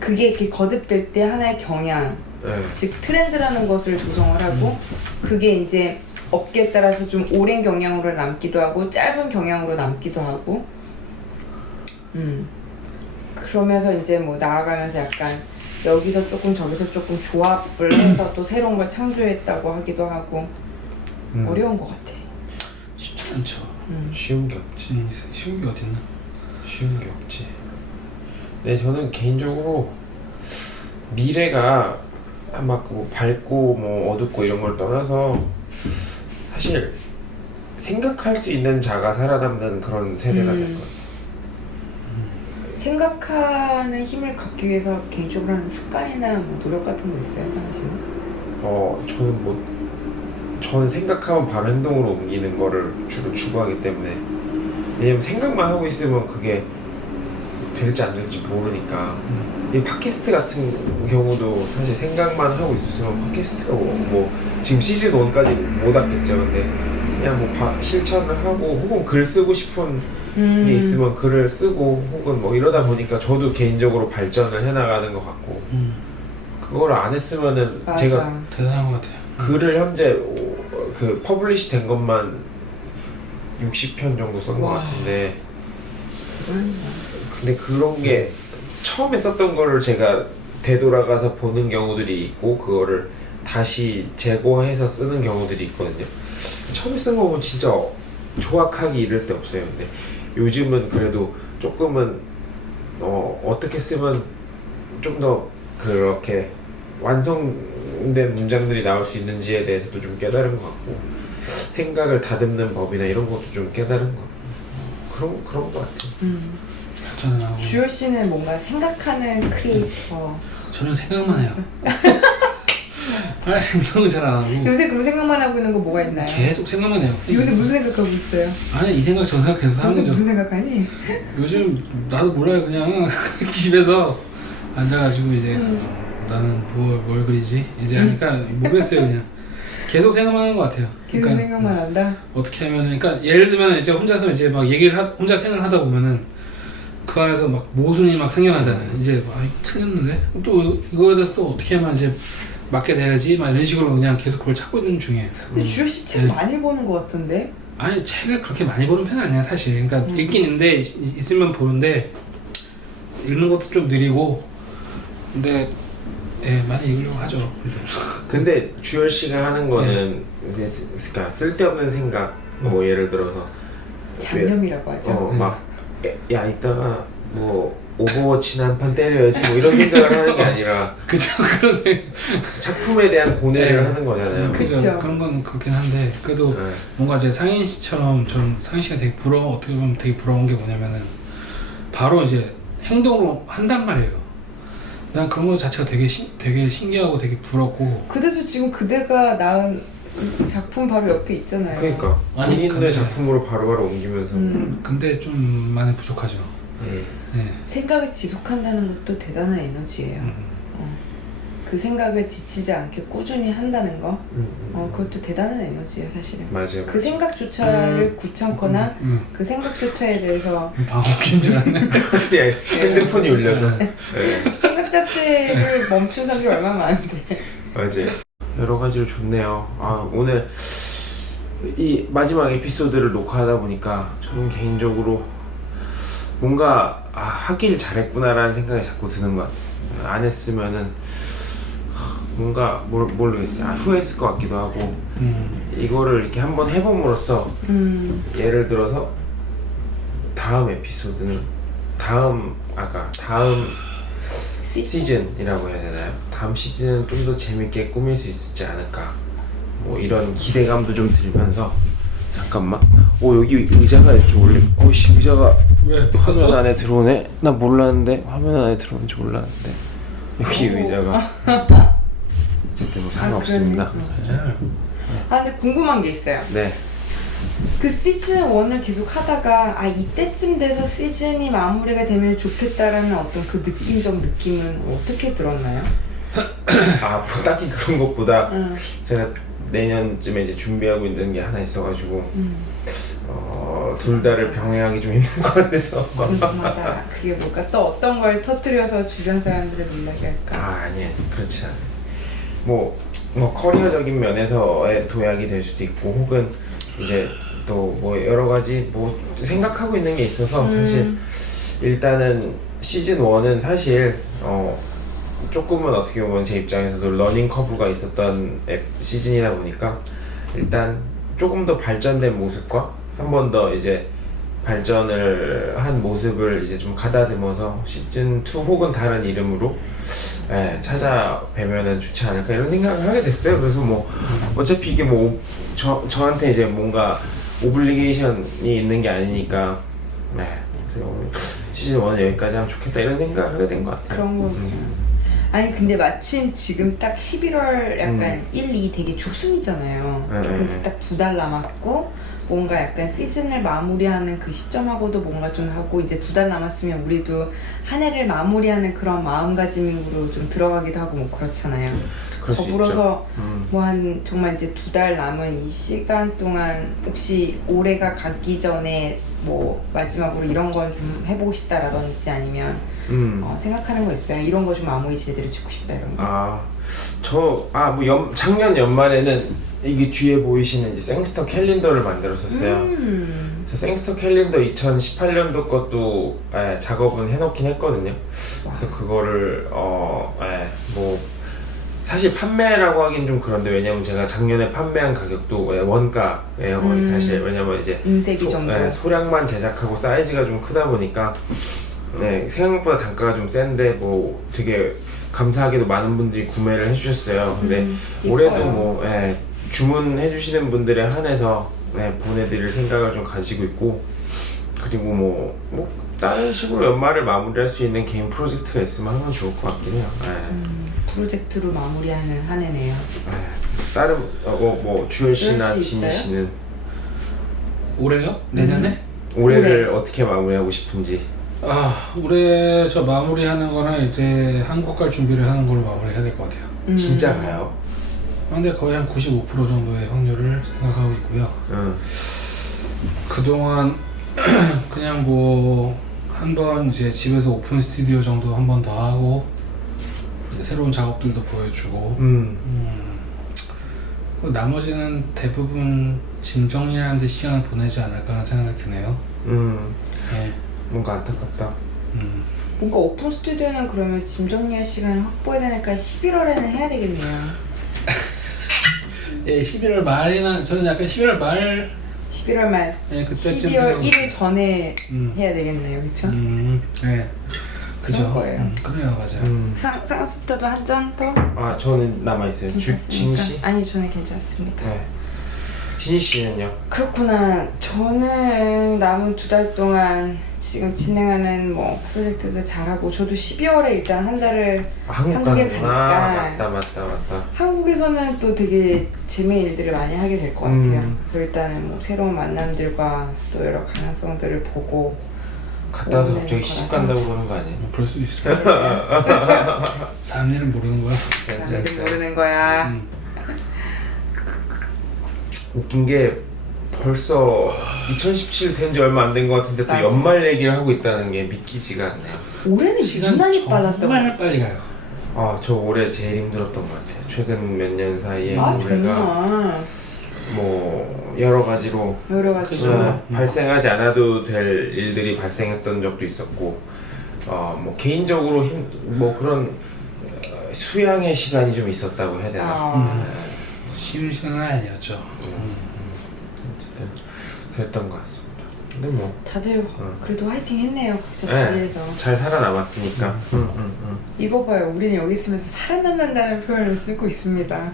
이렇게 거듭될 때 하나의 경향, 네. 즉 트렌드라는 것을 조성을 하고 그게 이제 업계에 따라서 좀 오랜 경향으로 남기도 하고 짧은 경향으로 남기도 하고 그러면서 이제 뭐 나아가면서 약간 여기서 조금 저기서 조금 조합을 해서 또 새로운 걸 창조했다고 하기도 하고 어려운 것 같아. 쉽지 않죠. 쉬운 게 없지. 쉬운 게 어딨나? 쉬운 게 없지. 네, 저는 개인적으로 미래가 막 뭐 밝고 뭐 어둡고 이런 걸 떠나서 사실 생각할 수 있는 자가 살아남는 그런 세대가 될 거예요. 생각하는 힘을 갖기 위해서 개인적으로 하는 습관이나 뭐 노력 같은 거 있어요, 상아 씨는? 저는 생각하면 바로 행동으로 옮기는 거를 주로 추구하기 때문에, 왜냐면 생각만 하고 있으면 그게 될지 안 될지 모르니까. 이 팟캐스트 같은 경우도 사실 생각만 하고 있었으면 팟캐스트가 뭐 지금 시즌 1까지 못 왔겠죠. 근데 그냥 뭐 실천을 하고 혹은 글 쓰고 싶은 게 있으면 글을 쓰고 혹은 뭐 이러다 보니까 저도 개인적으로 발전을 해나가는 것 같고 그걸 안 했으면은 맞아. 제가 대단한 것 같아요. 글을 현재 그 퍼블리시 된 것만 60편 정도 쓴 것 와. 같은데 근데 그런 게 처음에 썼던 거를 제가 되돌아가서 보는 경우들이 있고 그거를 다시 재고해서 쓰는 경우들이 있거든요. 처음에 쓴 거 보면 진짜 조악하기 이를 데 없어요. 근데 요즘은 그래도 조금은 어떻게 쓰면 좀 더 그렇게 완성된 문장들이 나올 수 있는지에 대해서도 좀 깨달은 것 같고 생각을 다듬는 법이나 이런 것도 좀 깨달은 것 같고 그런 것 같아요. 저는 하고 주열 씨는 뭔가 생각하는 크리에이터. 저는 생각만 해요. 행동을 잘 안 하고 요새 그럼 생각만 하고 있는 거 뭐가 있나요? 계속 생각만 해요. 요새 무슨 생각하고 있어요? 아니 이 생각 저 생각 계속 하는 요새 거죠. 무슨 생각하니? 요즘 나도 몰라요. 그냥 집에서 앉아가지고 이제 나는 뭘 그리지 이제 하니까 모르겠어요. 그냥 계속 생각만 하는 것 같아요. 계속 생각만 한다? 어떻게 하면은 그러니까 예를 들면 이제 혼자서 이제 막 얘기를 혼자 생각을 하다 보면은 그 안에서 막 모순이 막 생겨나잖아요. 이제 틀렸는데 또 이거에 대해서 또 어떻게 하면 이제 맞게 돼야지 막 이런 식으로 그냥 계속 그걸 찾고 있는 중이에요. 근데 주열 씨 책 네. 많이 보는 것 같던데? 아니 책을 그렇게 많이 보는 편은 아니야 사실. 그러니까 읽긴 있는데 있으면 보는데 읽는 것도 좀 느리고 근데 예 많이 읽으려고 하죠 요즘. 근데 주열 씨가 하는 거는 그러니까 쓸데없는 생각 뭐 예를 들어서 잡념이라고 하죠. 야 이따가 뭐 오버워치나 한 판 때려야지 뭐 이런 생각을 하는 게 아니라 그죠 그런 생각. 작품에 대한 고뇌를 네. 하는 거잖아요. 그쵸. 그런 건 그렇긴 한데 그래도 네. 뭔가 이제 상인 씨처럼 전 상인 씨가 되게 어떻게 보면 되게 부러운 게 뭐냐면은 바로 이제 행동으로 한단 말이에요. 난 그런 거 자체가 되게 신기하고 되게 부럽고. 그대도 지금 그대가 낳은 작품 바로 옆에 있잖아요. 그러니까 아니, 본인의 근데- 작품으로 바로바로 옮기면서 근데 좀 많이 부족하죠. 예. 네. 생각을 지속한다는 것도 대단한 에너지예요. 그 생각을 지치지 않게 꾸준히 한다는 거, 그것도 대단한 에너지예요, 사실은. 맞아요. 그 생각조차를 귀찮거나 그 생각조차에 대해서 방귀인 줄 알았네. 예, 핸드폰이 울려서 네. 생각 자체를 멈춘 사람이 얼마나 많은데. 맞아요. 여러 가지로 좋네요. 오늘 이 마지막 에피소드를 녹화하다 보니까 저는 개인적으로 뭔가 하길 잘했구나라는 생각이 자꾸 드는 것 같아요. 안 했으면은 뭔가 모르겠어요. 후회했을 것 같기도 하고 이거를 이렇게 한번 해봄으로써 예를 들어서 다음 에피소드는 다음 시즌이라고 해야 되나요? 다음 시즌은 좀 더 재밌게 꾸밀 수 있지 않을까 뭐 이런 기대감도 좀 들면서 잠깐만 여기 의자가 이렇게 원래 씨 의자가 왜? 화면 봤어? 안에 들어오네? 나 몰랐는데 화면 안에 들어오는지 몰랐는데 여기 의자가 어쨌든 뭐 상관없습니다. 괜찮아요. 근데 궁금한 게 있어요. 네. 그 시즌 1을 계속 하다가 이때쯤 돼서 시즌이 마무리가 되면 좋겠다라는 어떤 그 느낌은 어떻게 들었나요? 뭐 딱히 그런 것보다 제가 내년쯤에 이제 준비하고 있는 게 하나 있어가지고 둘 다를 병행하기 좀 힘든 것 같아서 궁금하다. 그게 뭘까? 또 어떤 걸 터뜨려서 주변 사람들을 놀라게 할까? 아니 그렇지 않아요. 뭐 커리어적인 면에서의 도약이 될 수도 있고 혹은 이제 또 뭐 여러 가지 뭐 생각하고 있는 게 있어서 사실 일단은 시즌 1은 사실 조금은 어떻게 보면 제 입장에서도 러닝 커브가 있었던 시즌이다 보니까 일단 조금 더 발전된 모습과 한 번 더 이제 발전을 한 모습을 이제 좀 가다듬어서 시즌 2 혹은 다른 이름으로 찾아뵈면은 좋지 않을까 이런 생각을 하게 됐어요. 그래서 뭐 어차피 이게 뭐 저한테 이제 뭔가 오블리게이션이 있는 게 아니니까 그래서 시즌 1은 여기까지 하면 좋겠다 이런 생각을 하게 된 것 같아요. 그런 거군요. 아니 근데 마침 지금 딱 11월 약간 1, 2 되게 조순이잖아요. 그럼 딱 2달 남았고 뭔가 약간 시즌을 마무리하는 그 시점하고도 뭔가 좀 하고 이제 2달 남았으면 우리도 한 해를 마무리하는 그런 마음가짐으로 좀 들어가기도 하고 뭐 그렇잖아요. 그럴 수 더불어서 있죠. 뭐 한 정말 이제 2달 남은 이 시간 동안 혹시 올해가 가기 전에 뭐 마지막으로 이런 건 좀 해보고 싶다라든지 아니면 생각하는 거 있어요? 이런 거 좀 마무리 제대로 짓고 싶다 이런 거. 작년 연말에는 이게 뒤에 보이시는 이제 생스터 캘린더를 만들었었어요. 그래서 생스터 캘린더 2018년도 것도 작업은 해놓긴 했거든요. 그래서 그거를 뭐 사실 판매라고 하긴 좀 그런데 왜냐면 제가 작년에 판매한 가격도 원가예요 거의 사실. 왜냐면 이제 은색이 정도. 소량만 제작하고 사이즈가 좀 크다 보니까 생각보다 단가가 좀 센데 뭐 되게 감사하게도 많은 분들이 구매를 해주셨어요. 근데 올해도 이뻐요. 뭐 주문해주시는 분들에 한해서 보내드릴 생각을 좀 가지고 있고, 그리고 뭐 다른 식으로 연말을 마무리할 수 있는 개인 프로젝트가 있으면 하면 좋을 것 같긴 해요. 프로젝트로 마무리하는 한 해네요. 다른 뭐 주열 씨나 주열 씨 진희 있어요? 씨는 올해요? 내년에? 올해를 어떻게 마무리하고 싶은지. 올해 저 마무리하는 거는 이제 한국 갈 준비를 하는 걸로 마무리해야 될 것 같아요. 진짜 가요? 근데 거의 한 95% 정도의 확률을 생각하고 있고요. 그동안 그냥 뭐 한번 이제 집에서 오픈 스튜디오 정도 한 번 더 하고 이제 새로운 작업들도 보여주고 나머지는 대부분 짐 정리하는 데 시간을 보내지 않을까 하는 생각이 드네요. 네. 뭔가 안타깝다. 뭔가 오픈 스튜디오는 그러면 짐 정리할 시간을 확보해야 되니까 11월에는 해야 되겠네요. 예, 11월 말이나 저는 약간 11월 말 11월 말, 네, 그때쯤 12월 해요. 1일 전에 해야 되겠네요, 그렇죠? 네, 그죠. 그런 거예요. 그래요, 맞아요. 쌍스터도 한 잔 더? 저는 남아있어요. 진희 씨? 아니, 저는 괜찮습니다. 진희 씨는요? 그렇구나. 저는 남은 2달 동안 지금 진행하는 뭐 프로젝트도 잘하고, 저도 12월에 일단 한 달을 한국에 가니까 맞다. 한국에서는 또 되게 재미있는 일들을 많이 하게 될 것 같아요. 그래서 일단은 뭐 새로운 만남들과 또 여러 가능성들을 보고 갔다 와서 오는 갑자기 거라서. 시집 간다고 그러는 거 아니에요? 그럴 수도 있어요. 사람 일은 모르는 거야. 사람들이 모르는 거야. 웃긴 게 벌써 2017 된 지 얼마 안 된 것 같은데 또 맞아. 연말 얘기를 하고 있다는 게 믿기지가 않네요. 올해는 시간이 유난히 빨랐던 것 정말 빨리 가요. 저 올해 제일 힘들었던 것 같아요. 최근 몇 년 사이에 같아요. 올해가 정말 뭐 여러 가지로 여러 가지 발생하지 않아도 될 일들이 발생했던 적도 있었고, 뭐 개인적으로 뭐 그런 수양의 시간이 좀 있었다고 해야 되나? 쉬는 시간은 아니었죠. 어쨌든 그랬던 것 같습니다. 근데 뭐 다들 그래도 화이팅 했네요. 각자 자리에서. 잘 살아남았으니까. 이거 봐요. 우리는 여기 있으면서 살아남는다는 표현을 쓰고 있습니다.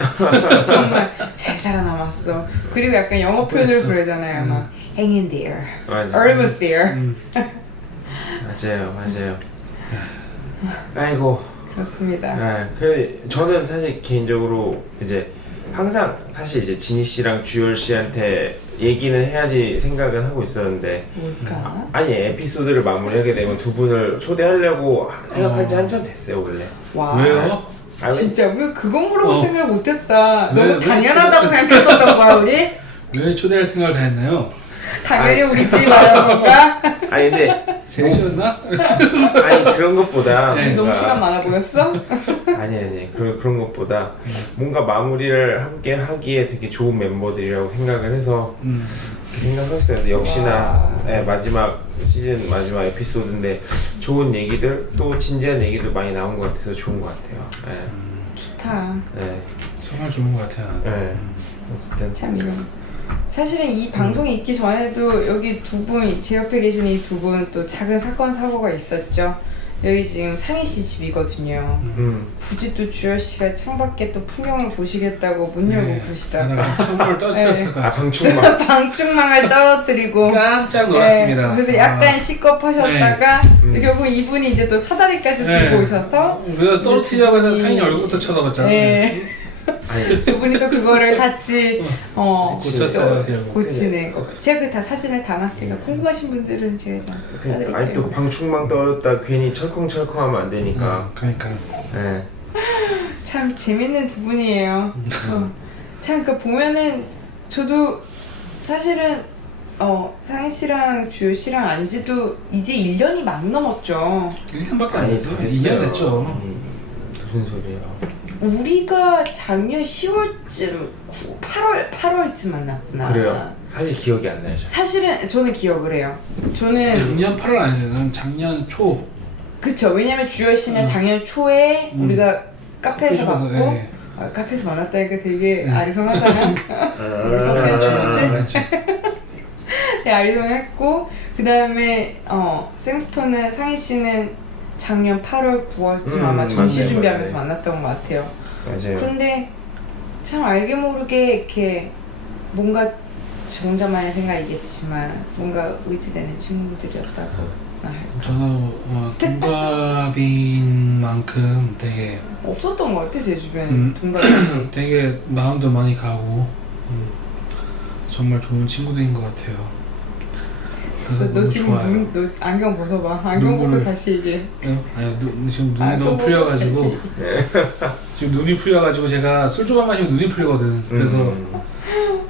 정말 잘 살아남았어. 그리고 약간 영어 표현을 수고했어. 그러잖아요. 막 hang in there, 맞아. almost there. 맞아요. 아이고. 그렇습니다. 저는 사실 개인적으로 이제 항상 사실 이제 진희 씨랑 주열 씨한테 얘기는 해야지 생각은 하고 있었는데, 뭘까? 아니 에피소드를 마무리하게 되면 두 분을 초대하려고 생각한 지 한참 됐어요 원래. 와. 왜요? 진짜 우리 그건 물어볼 생각을 못했다. 네, 너무 당연하다고 생각했었던 거야 우리? 왜 초대할 생각을 다 했나요? 당연히 우리 집 말하는 건가? 아니 근데 제일 싫었나? 아니 그런 것보다 네. 너무 뭔가- 시간 많아 보였어? 아니 그런 것보다 뭔가 마무리를 함께 하기에 되게 좋은 멤버들이라고 생각을 해서 그렇게 생각했어요. 근데 역시나 마지막 시즌 마지막 에피소드인데 좋은 얘기들 또 진지한 얘기들 많이 나온 것 같아서 좋은 것 같아요. 좋다. 정말 좋은 것 같아요. 어쨌든 참 이런. 사실은 이 방송이 있기 전에도 여기 두 분, 제 옆에 계시는 이 두 분 또 작은 사건 사고가 있었죠. 여기 지금 상희 씨 집이거든요. 굳이 또 주열 씨가 창밖에 또 풍경을 보시겠다고 문 열고 그러시다가 창문을 떨어뜨렸을 것 같아요. 방충망. 방충망을 떨어뜨리고 깜짝 놀랐습니다. 그래서 약간 시겁하셨다가 결국 이분이 이제 또 사다리까지 들고 오셔서 우리가 떨어뜨리자마자 상인이 얼굴부터 쳐다봤잖아요. 아니 두 분이 또 그거를 같이 고쳤어요, 또 결국. 고치네. 제가 그 다 사진을 담았으니까 궁금하신 분들은 제가 다 그러니까 아니 또 써드릴게요. 방충망 떨어졌다 괜히 철컹철컹하면 안 되니까. 그러니까 네. 참 재밌는 두 분이에요. 참 그 보면은 저도 사실은 상희 씨랑 주효 씨랑 안지도 이제 1년이 막 넘었죠. 1년밖에 안 아니 됐어요. 됐어요. 2년 됐죠. 무슨 소리야? 우리가 작년 10월쯤 8월쯤 만났구나. 그래요. 사실 기억이 안 나요. 사실은 저는 기억을 해요. 저는 작년 8월 아니에요. 난 작년 초. 그쵸. 왜냐면 주효 씨는 작년 초에 우리가 카페에서 봤고 네. 카페에서 만났다니까 되게 네. 아리송하잖아. 맞죠. 네, 아리송했고 그 다음에 생스톤은 상희 씨는 작년 8월 9월쯤 아마 전시 맞네, 준비하면서 맞네. 만났던 것 같아요. 맞아요. 그런데 참 알게 모르게 이렇게 뭔가 저 혼자만의 생각이겠지만 뭔가 의지되는 친구들이었다고 할까. 저도 동갑인 만큼 되게 없었던 것 같아 제 주변에 동갑이. 되게 마음도 많이 가고 정말 좋은 친구들인 것 같아요. 그래서 너 너무 지금 좋아요. 너 안경 벗어봐. 안경 벗고 눈물을- 다시 얘기해. 아니 지금 눈이 안경 너무 벗고 풀려가지고 다시. 지금 눈이 풀려가지고 제가 술 조금 마시면 눈이 풀리거든. 그래서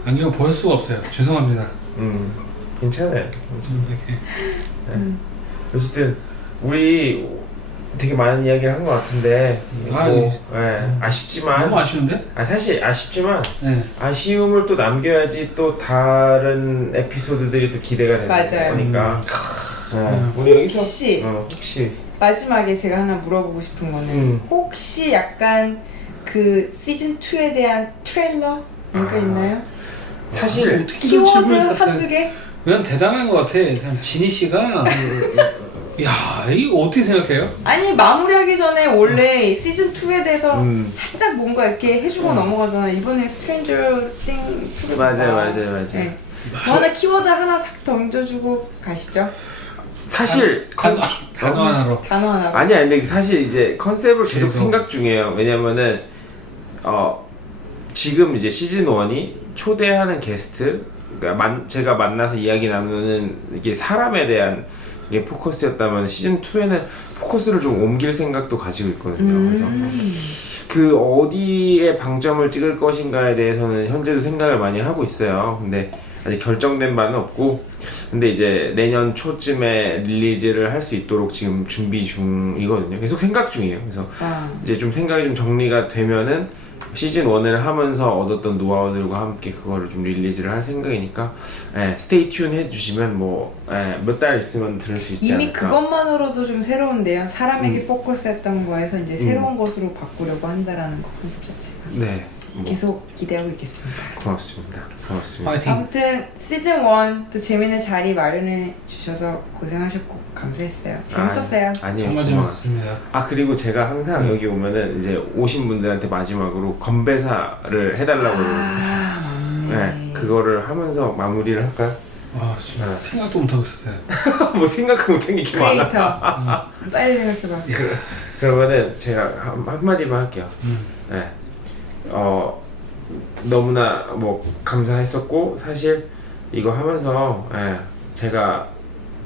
안경을 벗을 수가 없어요. 죄송합니다. 괜찮아요. 이렇게. 어쨌든 우리 되게 많은 이야기를 한 것 같은데 아쉽지만 너무 아쉬운데? 사실 아쉽지만 네. 아쉬움을 또 남겨야지 또 다른 에피소드들이 또 기대가 되는 맞아요. 거니까 우리 여기서 혹시 혹시 마지막에 제가 하나 물어보고 싶은 거는 혹시 약간 그 시즌 2에 대한 트레일러 뭔가 있나요? 사실 어떻게 키워드 질문을 한두 개? 그냥 대단한 것 같아. 그냥 진희 씨가 야 이거 어떻게 생각해요? 아니 마무리하기 전에 원래 시즌 2에 대해서 살짝 뭔가 이렇게 해주고 넘어가잖아. 이번에 스트레인저 띵 2를 맞아요. 네. 하나 키워드 하나 싹 던져주고 가시죠. 사실 단어 하나로. 단어 하나. 아니야 근데 사실 이제 컨셉을 계속 제도. 생각 중이에요. 왜냐면은 지금 이제 시즌 1이 초대하는 게스트 그러니까 제가 만나서 이야기 나누는 이게 사람에 대한 이게 포커스였다면 시즌 2에는 포커스를 좀 옮길 생각도 가지고 있거든요. 그래서 그 어디에 방점을 찍을 것인가에 대해서는 현재도 생각을 많이 하고 있어요. 근데 아직 결정된 바는 없고 근데 이제 내년 초쯤에 릴리즈를 할 수 있도록 지금 준비 중이거든요. 계속 생각 중이에요. 그래서 이제 좀 생각이 좀 정리가 되면은 시즌 1을 하면서 얻었던 노하우들과 함께 그거를 좀 릴리즈를 할 생각이니까 스테이 튠 해주시면 뭐 몇 달 있으면 들을 수 있지 이미 않을까. 그것만으로도 좀 새로운데요. 사람에게 포커스했던 거에서 이제 새로운 것으로 바꾸려고 한다라는 거 컨셉 자체가. 네. 뭐 계속 기대하고 있겠습니다. 고맙습니다. 파이팅. 아무튼 시즌 1 또 재밌는 자리 마련해 주셔서 고생하셨고 감사했어요. 재밌었어요. 아니요. 정말 고마워요. 재밌습니다. 그리고 제가 항상 여기 오면은 이제 오신 분들한테 마지막으로 건배사를 해달라고 맞네. 그거를 하면서 마무리를 할까요? 진짜 생각도 못 하고 있었어요. 뭐 생각 못한 게 이렇게 많아. 크리에이터 빨리 생각해봐. 그러면은 제가 한마디만 할게요. 네. 너무나 뭐 감사했었고 사실 이거 하면서 제가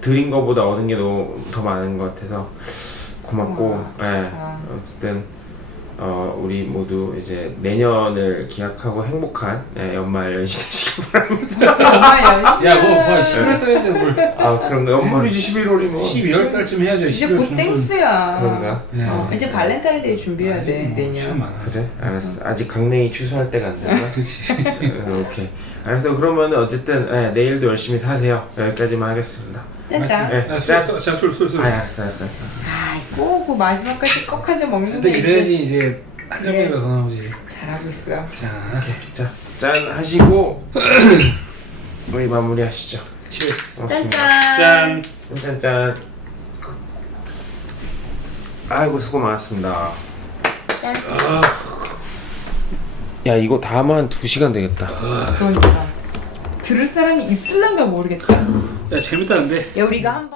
드린 거보다 얻은 게 너무 더 많은 것 같아서 고맙고 어쨌든 우리 모두 이제 내년을 기약하고 행복한 연말 연시 되시기 바랍니다. 정말 연시. 야, 뭐 11월 달인데 뭘 그런가? 연말이지 11월이면 12월 달쯤 해야죠. 이제 12월 곧 중순. 땡스야. 그런가? 네. 이제 발렌타인데이 준비해야 돼 시간 내년. 많아. 그래? 알았어. 아직 강냉이 취소할 때가 안 됐나? 그렇지. 오케이. 알았어. 그러면 어쨌든 내일도 열심히 사세요. 여기까지만 하겠습니다. 짠짠. 술. 알았어. 꼭 그 마지막까지 꼭 한 잔 먹는 근데 게 이래야지 이제 한 잔이라도 더 나오지. 잘하고 있어요. 자, 짠 하시고 우리 마무리하시죠. 치얼스. 짠짠. 짠. 아이고 수고 많았습니다. 짠. 야 이거 다 하면 한 2시간 되겠다. 그러니까 들을 사람이 있을란가 모르겠다. 야, 재밌다는데. 야 우리가 한번